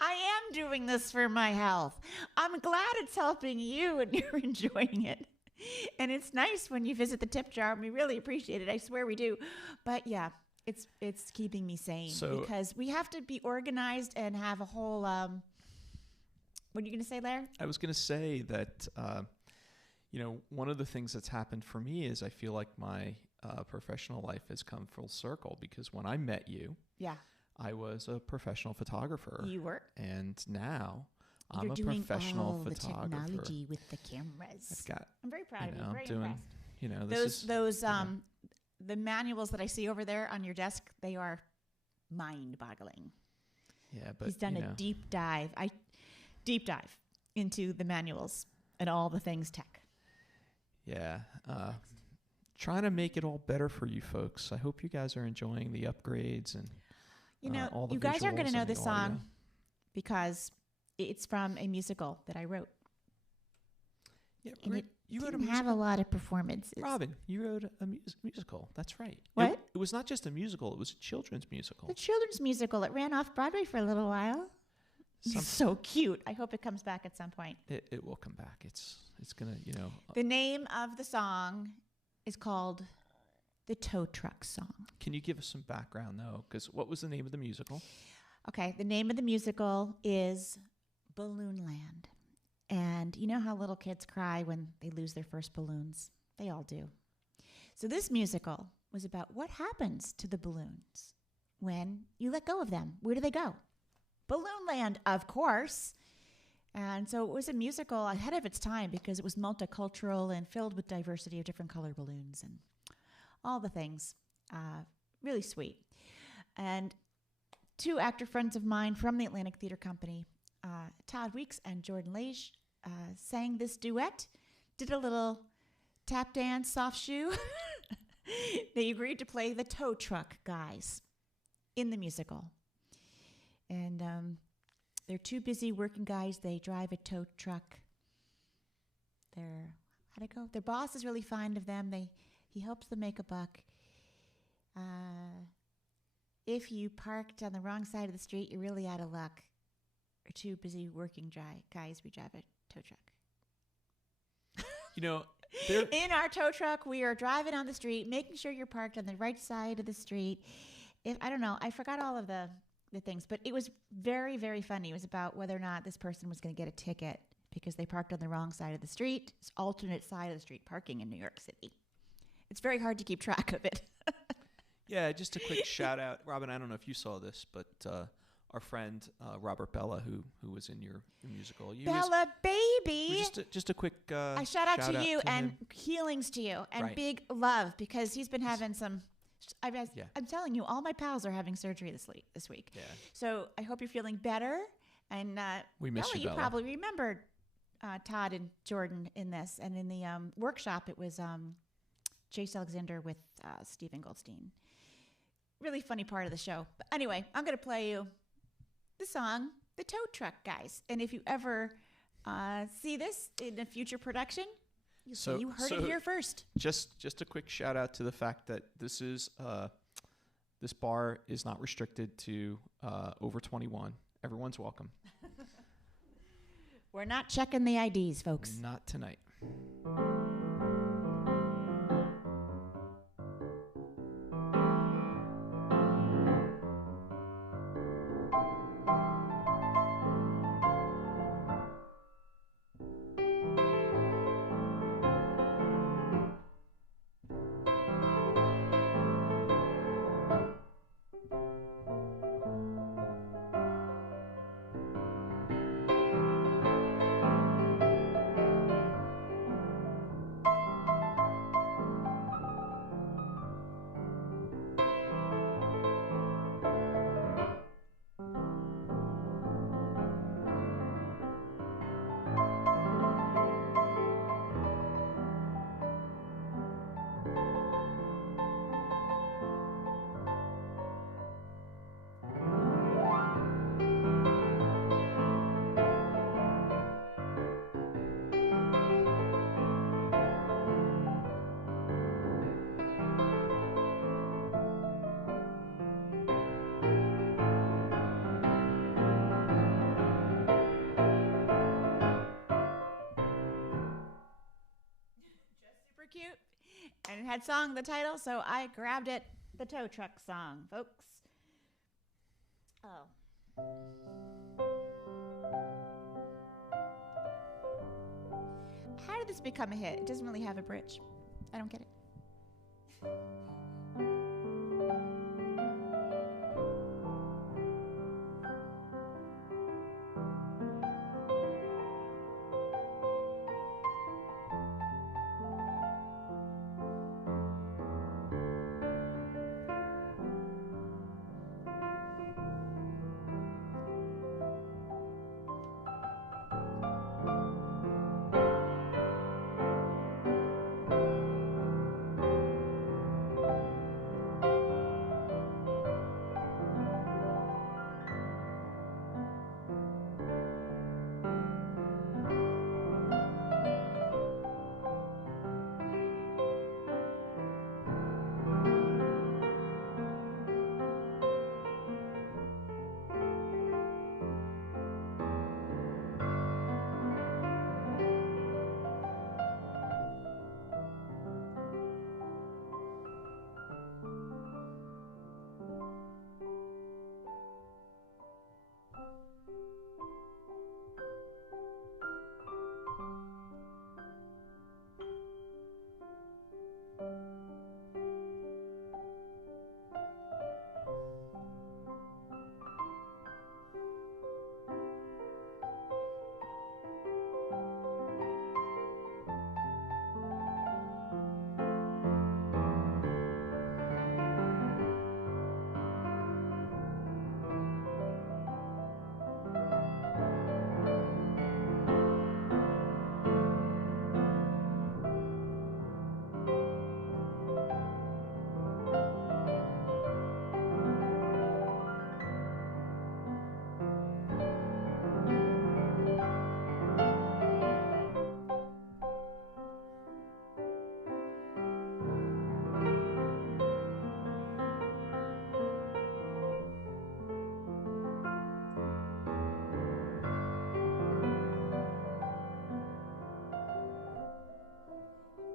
I am doing this for my health. I'm glad it's helping you and you're enjoying it. And it's nice when you visit the tip jar. We really appreciate it. I swear we do. But yeah, it's keeping me sane because we have to be organized and have a whole. What are you going to say, Larry? I was going to say that, one of the things that's happened for me is I feel like my professional life has come full circle because when I met you, I was a professional photographer. You were. And now You're I'm a doing professional all photographer. The technology with the cameras. I'm very proud of you. Very impressed. Those the manuals that I see over there on your desk, they are mind-boggling. Yeah, but he's done a deep dive into the manuals and all the things tech. Yeah, trying to make it all better for you folks. I hope you guys are enjoying the upgrades and all the you guys aren't going to visuals know and this the song audio. because it's from a musical that I wrote. Yeah, And you it wrote a didn't have a lot of performances. Robin, you wrote a musical. That's right. What? It was not just a musical. It was a children's musical. The children's musical. It ran off Broadway for a little while. It's so cute. I hope it comes back at some point. It will come back. It's going to, The name of the song is called The Tow Truck Song. Can you give us some background, though? Because what was the name of the musical? Okay, the name of the musical is Balloon Land. And you know how little kids cry when they lose their first balloons? They all do. So this musical was about what happens to the balloons when you let go of them. Where do they go? Balloon Land, of course. And so it was a musical ahead of its time because it was multicultural and filled with diversity of different color balloons and all the things. Really sweet. And two actor friends of mine from the Atlantic Theater Company, Todd Weeks and Jordan Lage, sang this duet, did a little tap dance, soft shoe. They agreed to play the tow truck guys in the musical. And they're two busy working guys. They drive a tow truck. How'd it go? Their boss is really fond of them. He helps them make a buck. If you parked on the wrong side of the street, you're really out of luck. We're two busy working guys. We drive a tow truck. In our tow truck, we are driving on the street, making sure you're parked on the right side of the street. I don't know. I forgot all of the things, but it was very, very funny. It was about whether or not this person was going to get a ticket because they parked on the wrong side of the street. It's alternate side of the street parking in New York City. It's very hard to keep track of it. Yeah, just a quick shout out, Robin. I don't know if you saw this, but our friend Robert Bella, who was in your musical, Bella baby. Just a quick a shout out to you and him. healings to you and Right. big love, because he's been having some. Yeah. I'm telling you, all my pals are having surgery this week. Yeah. So I hope you're feeling better. And We miss Bella, you, Bella. probably remembered Todd and Jordan in this. And in the workshop, it was Chase Alexander with Stephen Goldstein. Really funny part of the show. But anyway, I'm going to play you the song, The Tow Truck Guys. And if you ever see this in a future production, you heard it here first. Just a quick shout out to the fact that this bar is not restricted to over 21. Everyone's welcome. We're not checking the IDs, folks. Not tonight. Cute, and it had song the title, so I grabbed it. The tow truck song, folks. Oh. How did this become a hit? It doesn't really have a bridge. I don't get it.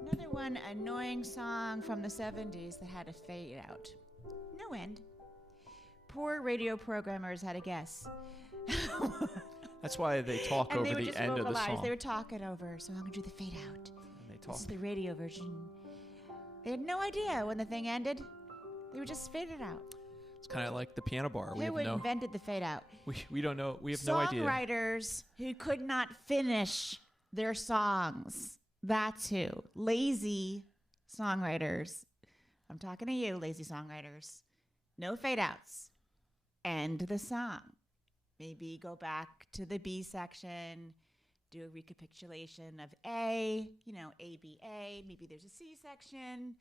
Another one, annoying song from the 70s that had a fade out. No end. Poor radio programmers had a guess. That's why they talk And over they would the just end of the vocalize. song. They were talking over, so I'm going to do the fade out. And they This talk. is the radio version. They had no idea when the thing ended. They would just fade it out. It's kind of like the piano bar. Who invented the fade out? We don't know. We have no idea. Songwriters who could not finish their songs. That's who. Lazy songwriters. I'm talking to you, lazy songwriters. No fade outs. End the song. Maybe go back to the B section, do a recapitulation of A, A, B, A. Maybe there's a C section.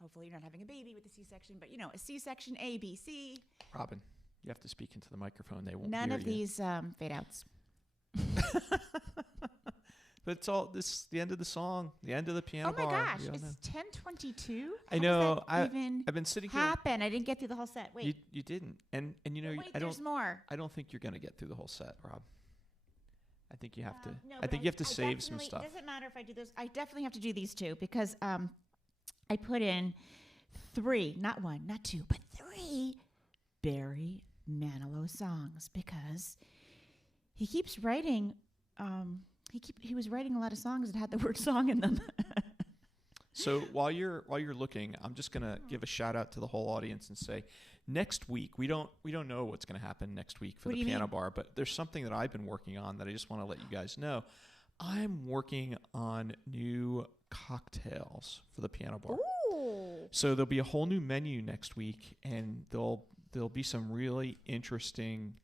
Hopefully you're not having a baby with a C section, but a C section, A, B, C. Robin, you have to speak into the microphone. They won't None hear of you. these fade outs. But it's all this. The end of the song. The end of the piano Oh my bar. gosh, We all it's know. 10:22. I know. How does that even I've been sitting here. happen? I didn't get through the whole set. Wait, You didn't, and wait. I There's don't. more. I don't think you're gonna get through the whole set, Rob. I think you have to. No, I but think you have to save some definitely- stuff. It doesn't matter if I do those. I definitely have to do these two because I put in 3, not 1, not 2, but 3 Barry Manilow songs because he keeps writing. He was writing a lot of songs that had the word song in them. So while you're looking, I'm just gonna give a shout out to the whole audience and say, next week we don't know what's gonna happen next week for What do the you piano mean? bar, but there's something that I've been working on that I just want to let you guys know. I'm working on new cocktails for the piano bar. Ooh. So there'll be a whole new menu next week, and there'll be some really interesting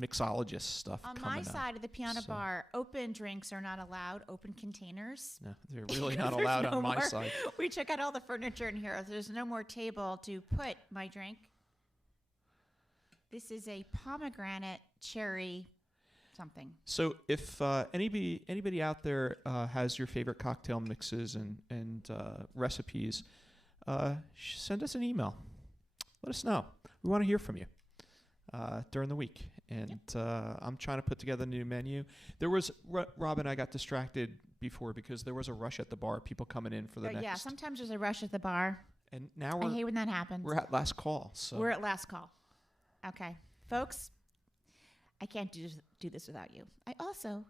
mixologist stuff On coming my up. side of the piano So- bar, open drinks are not allowed, open containers. No, they're really not There's allowed no on my more. side. We took out all the furniture in here. There's no more table to put my drink. This is a pomegranate cherry something. So if anybody out there has your favorite cocktail mixes and recipes, send us an email. Let us know. We want to hear from you during the week. And I'm trying to put together a new menu. There was Rob and I got distracted before because there was a rush at the bar. People coming in for the next. Yeah, sometimes there's a rush at the bar. And now I hate when that happens. we're at last call. So We're at last call. Okay, folks, I can't do this without you. I also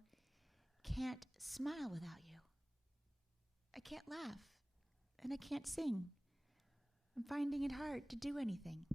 can't smile without you. I can't laugh, and I can't sing. I'm finding it hard to do anything.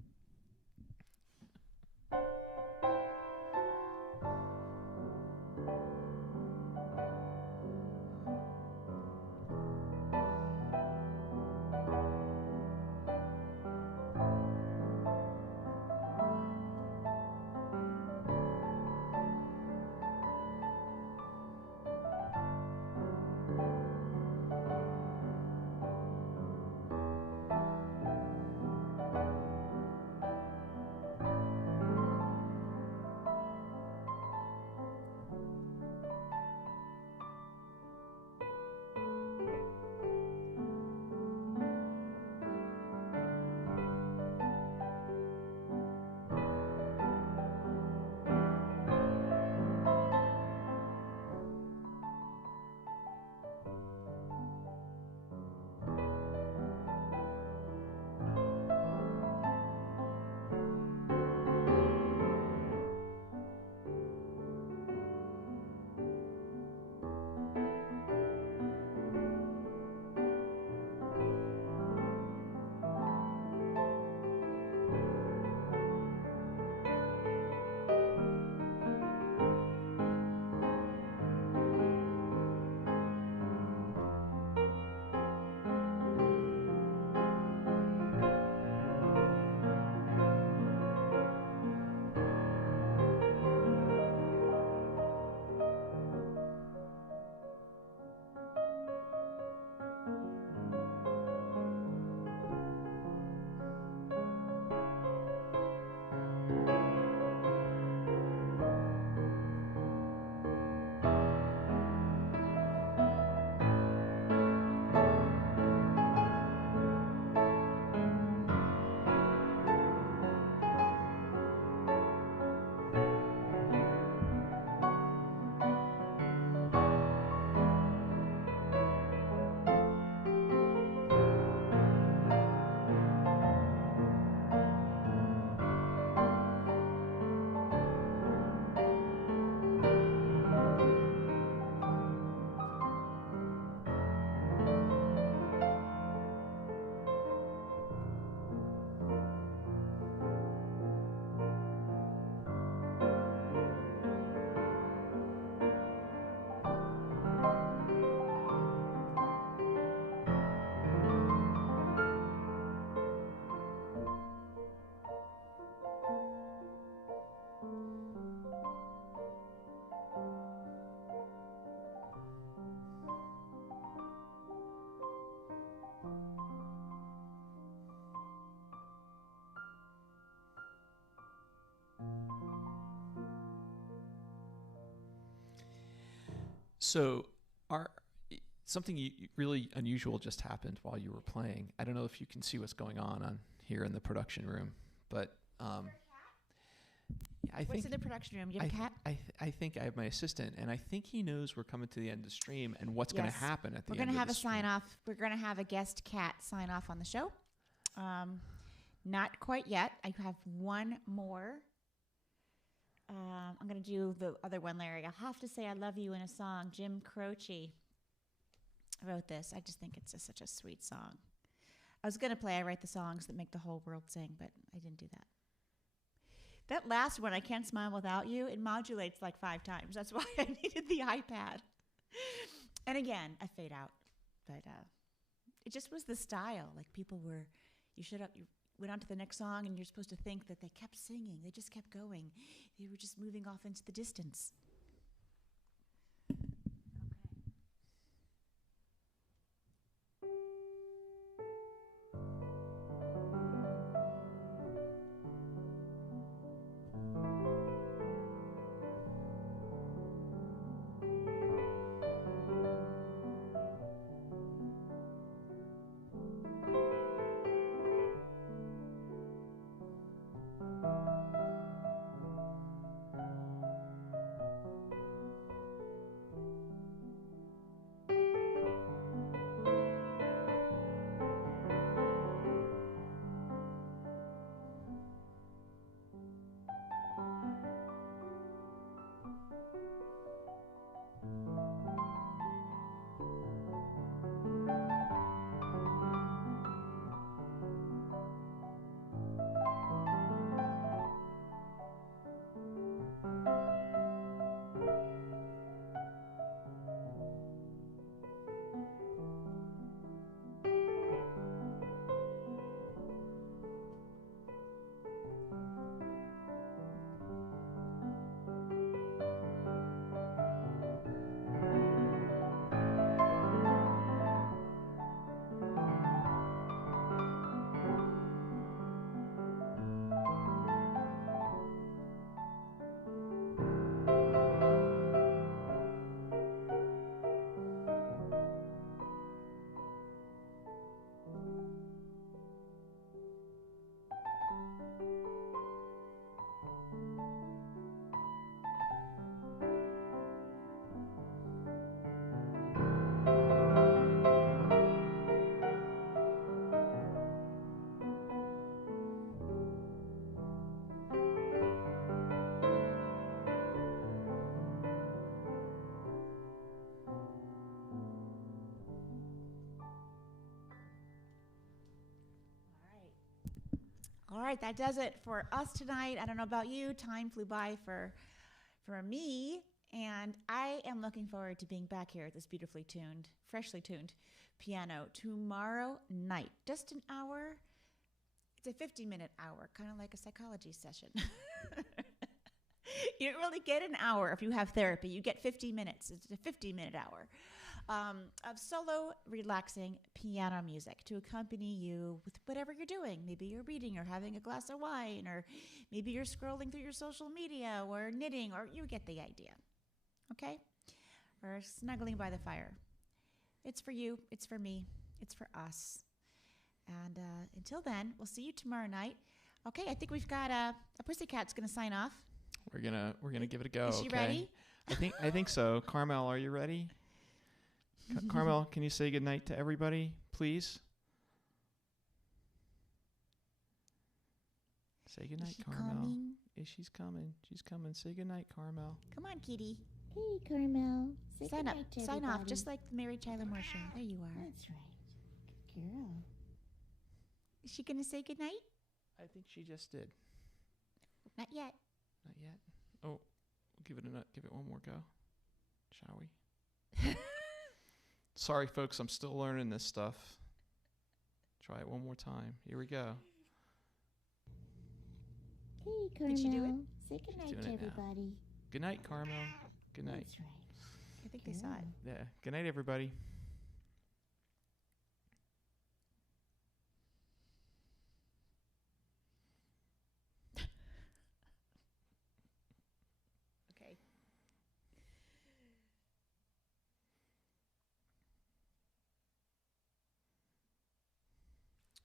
So, our something really unusual just happened while you were playing. I don't know if you can see what's going on here in the production room, but I What's think in the production room? You have a cat? I think I have my assistant, and I think he knows we're coming to the end of the stream and what's going to Yes. happen at the We're end. going to of have the a stream. sign off. We're going to have a guest cat sign off on the show. Not quite yet. I have one more. I'm going to do the other one, Larry. I'll have to say I love you in a song. Jim Croce wrote this. I just think it's such a sweet song. I was going to play I Write the Songs That Make the Whole World Sing, but I didn't do that. That last one, I Can't Smile Without You, it modulates like 5 times. That's why I needed the iPad. And again, a fade out. But it just was the style. Like people were, you went on to the next song and you're supposed to think that they kept singing. They just kept going. They were just moving off into the distance. All right, that does it for us tonight. I don't know about you. Time flew by for me, and I am looking forward to being back here at this beautifully tuned, freshly tuned piano tomorrow night. Just an hour. It's a 50-minute hour, kind of like a psychology session. You don't really get an hour if you have therapy. You get 50 minutes. It's a 50-minute hour of solo, relaxing piano music to accompany you with whatever you're doing. Maybe you're reading or having a glass of wine, or maybe you're scrolling through your social media or knitting, or you get the idea. Okay? Or snuggling by the fire. It's for you. It's for me. It's for us. And until then, we'll see you tomorrow night. Okay, I think we've got a pussycat's going to sign off. We're gonna give it a go. Is she okay? ready? I think so. Carmel, are you ready? Carmel, can you say goodnight to everybody, please? Say goodnight, Carmel. Coming? She's coming. She's coming. Say goodnight, Carmel. Come on, kitty. Hey, Carmel. Say Sign up. goodnight to Sign off, everybody. just like the Mary Tyler Moore show. There you are. That's right. Good girl. Is she going to say goodnight? I think she just did. Not yet. Not yet. Oh, give it one more go, shall we? Sorry, folks. I'm still learning this stuff. Try it one more time. Here we go. Hey, Carmel. Did she do it? Say goodnight doing to it now. everybody. Good night, Carmel. Good night. That's right. I think they saw it. Yeah. Good night, everybody. Okay.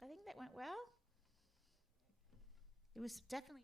I think that went well. It was definitely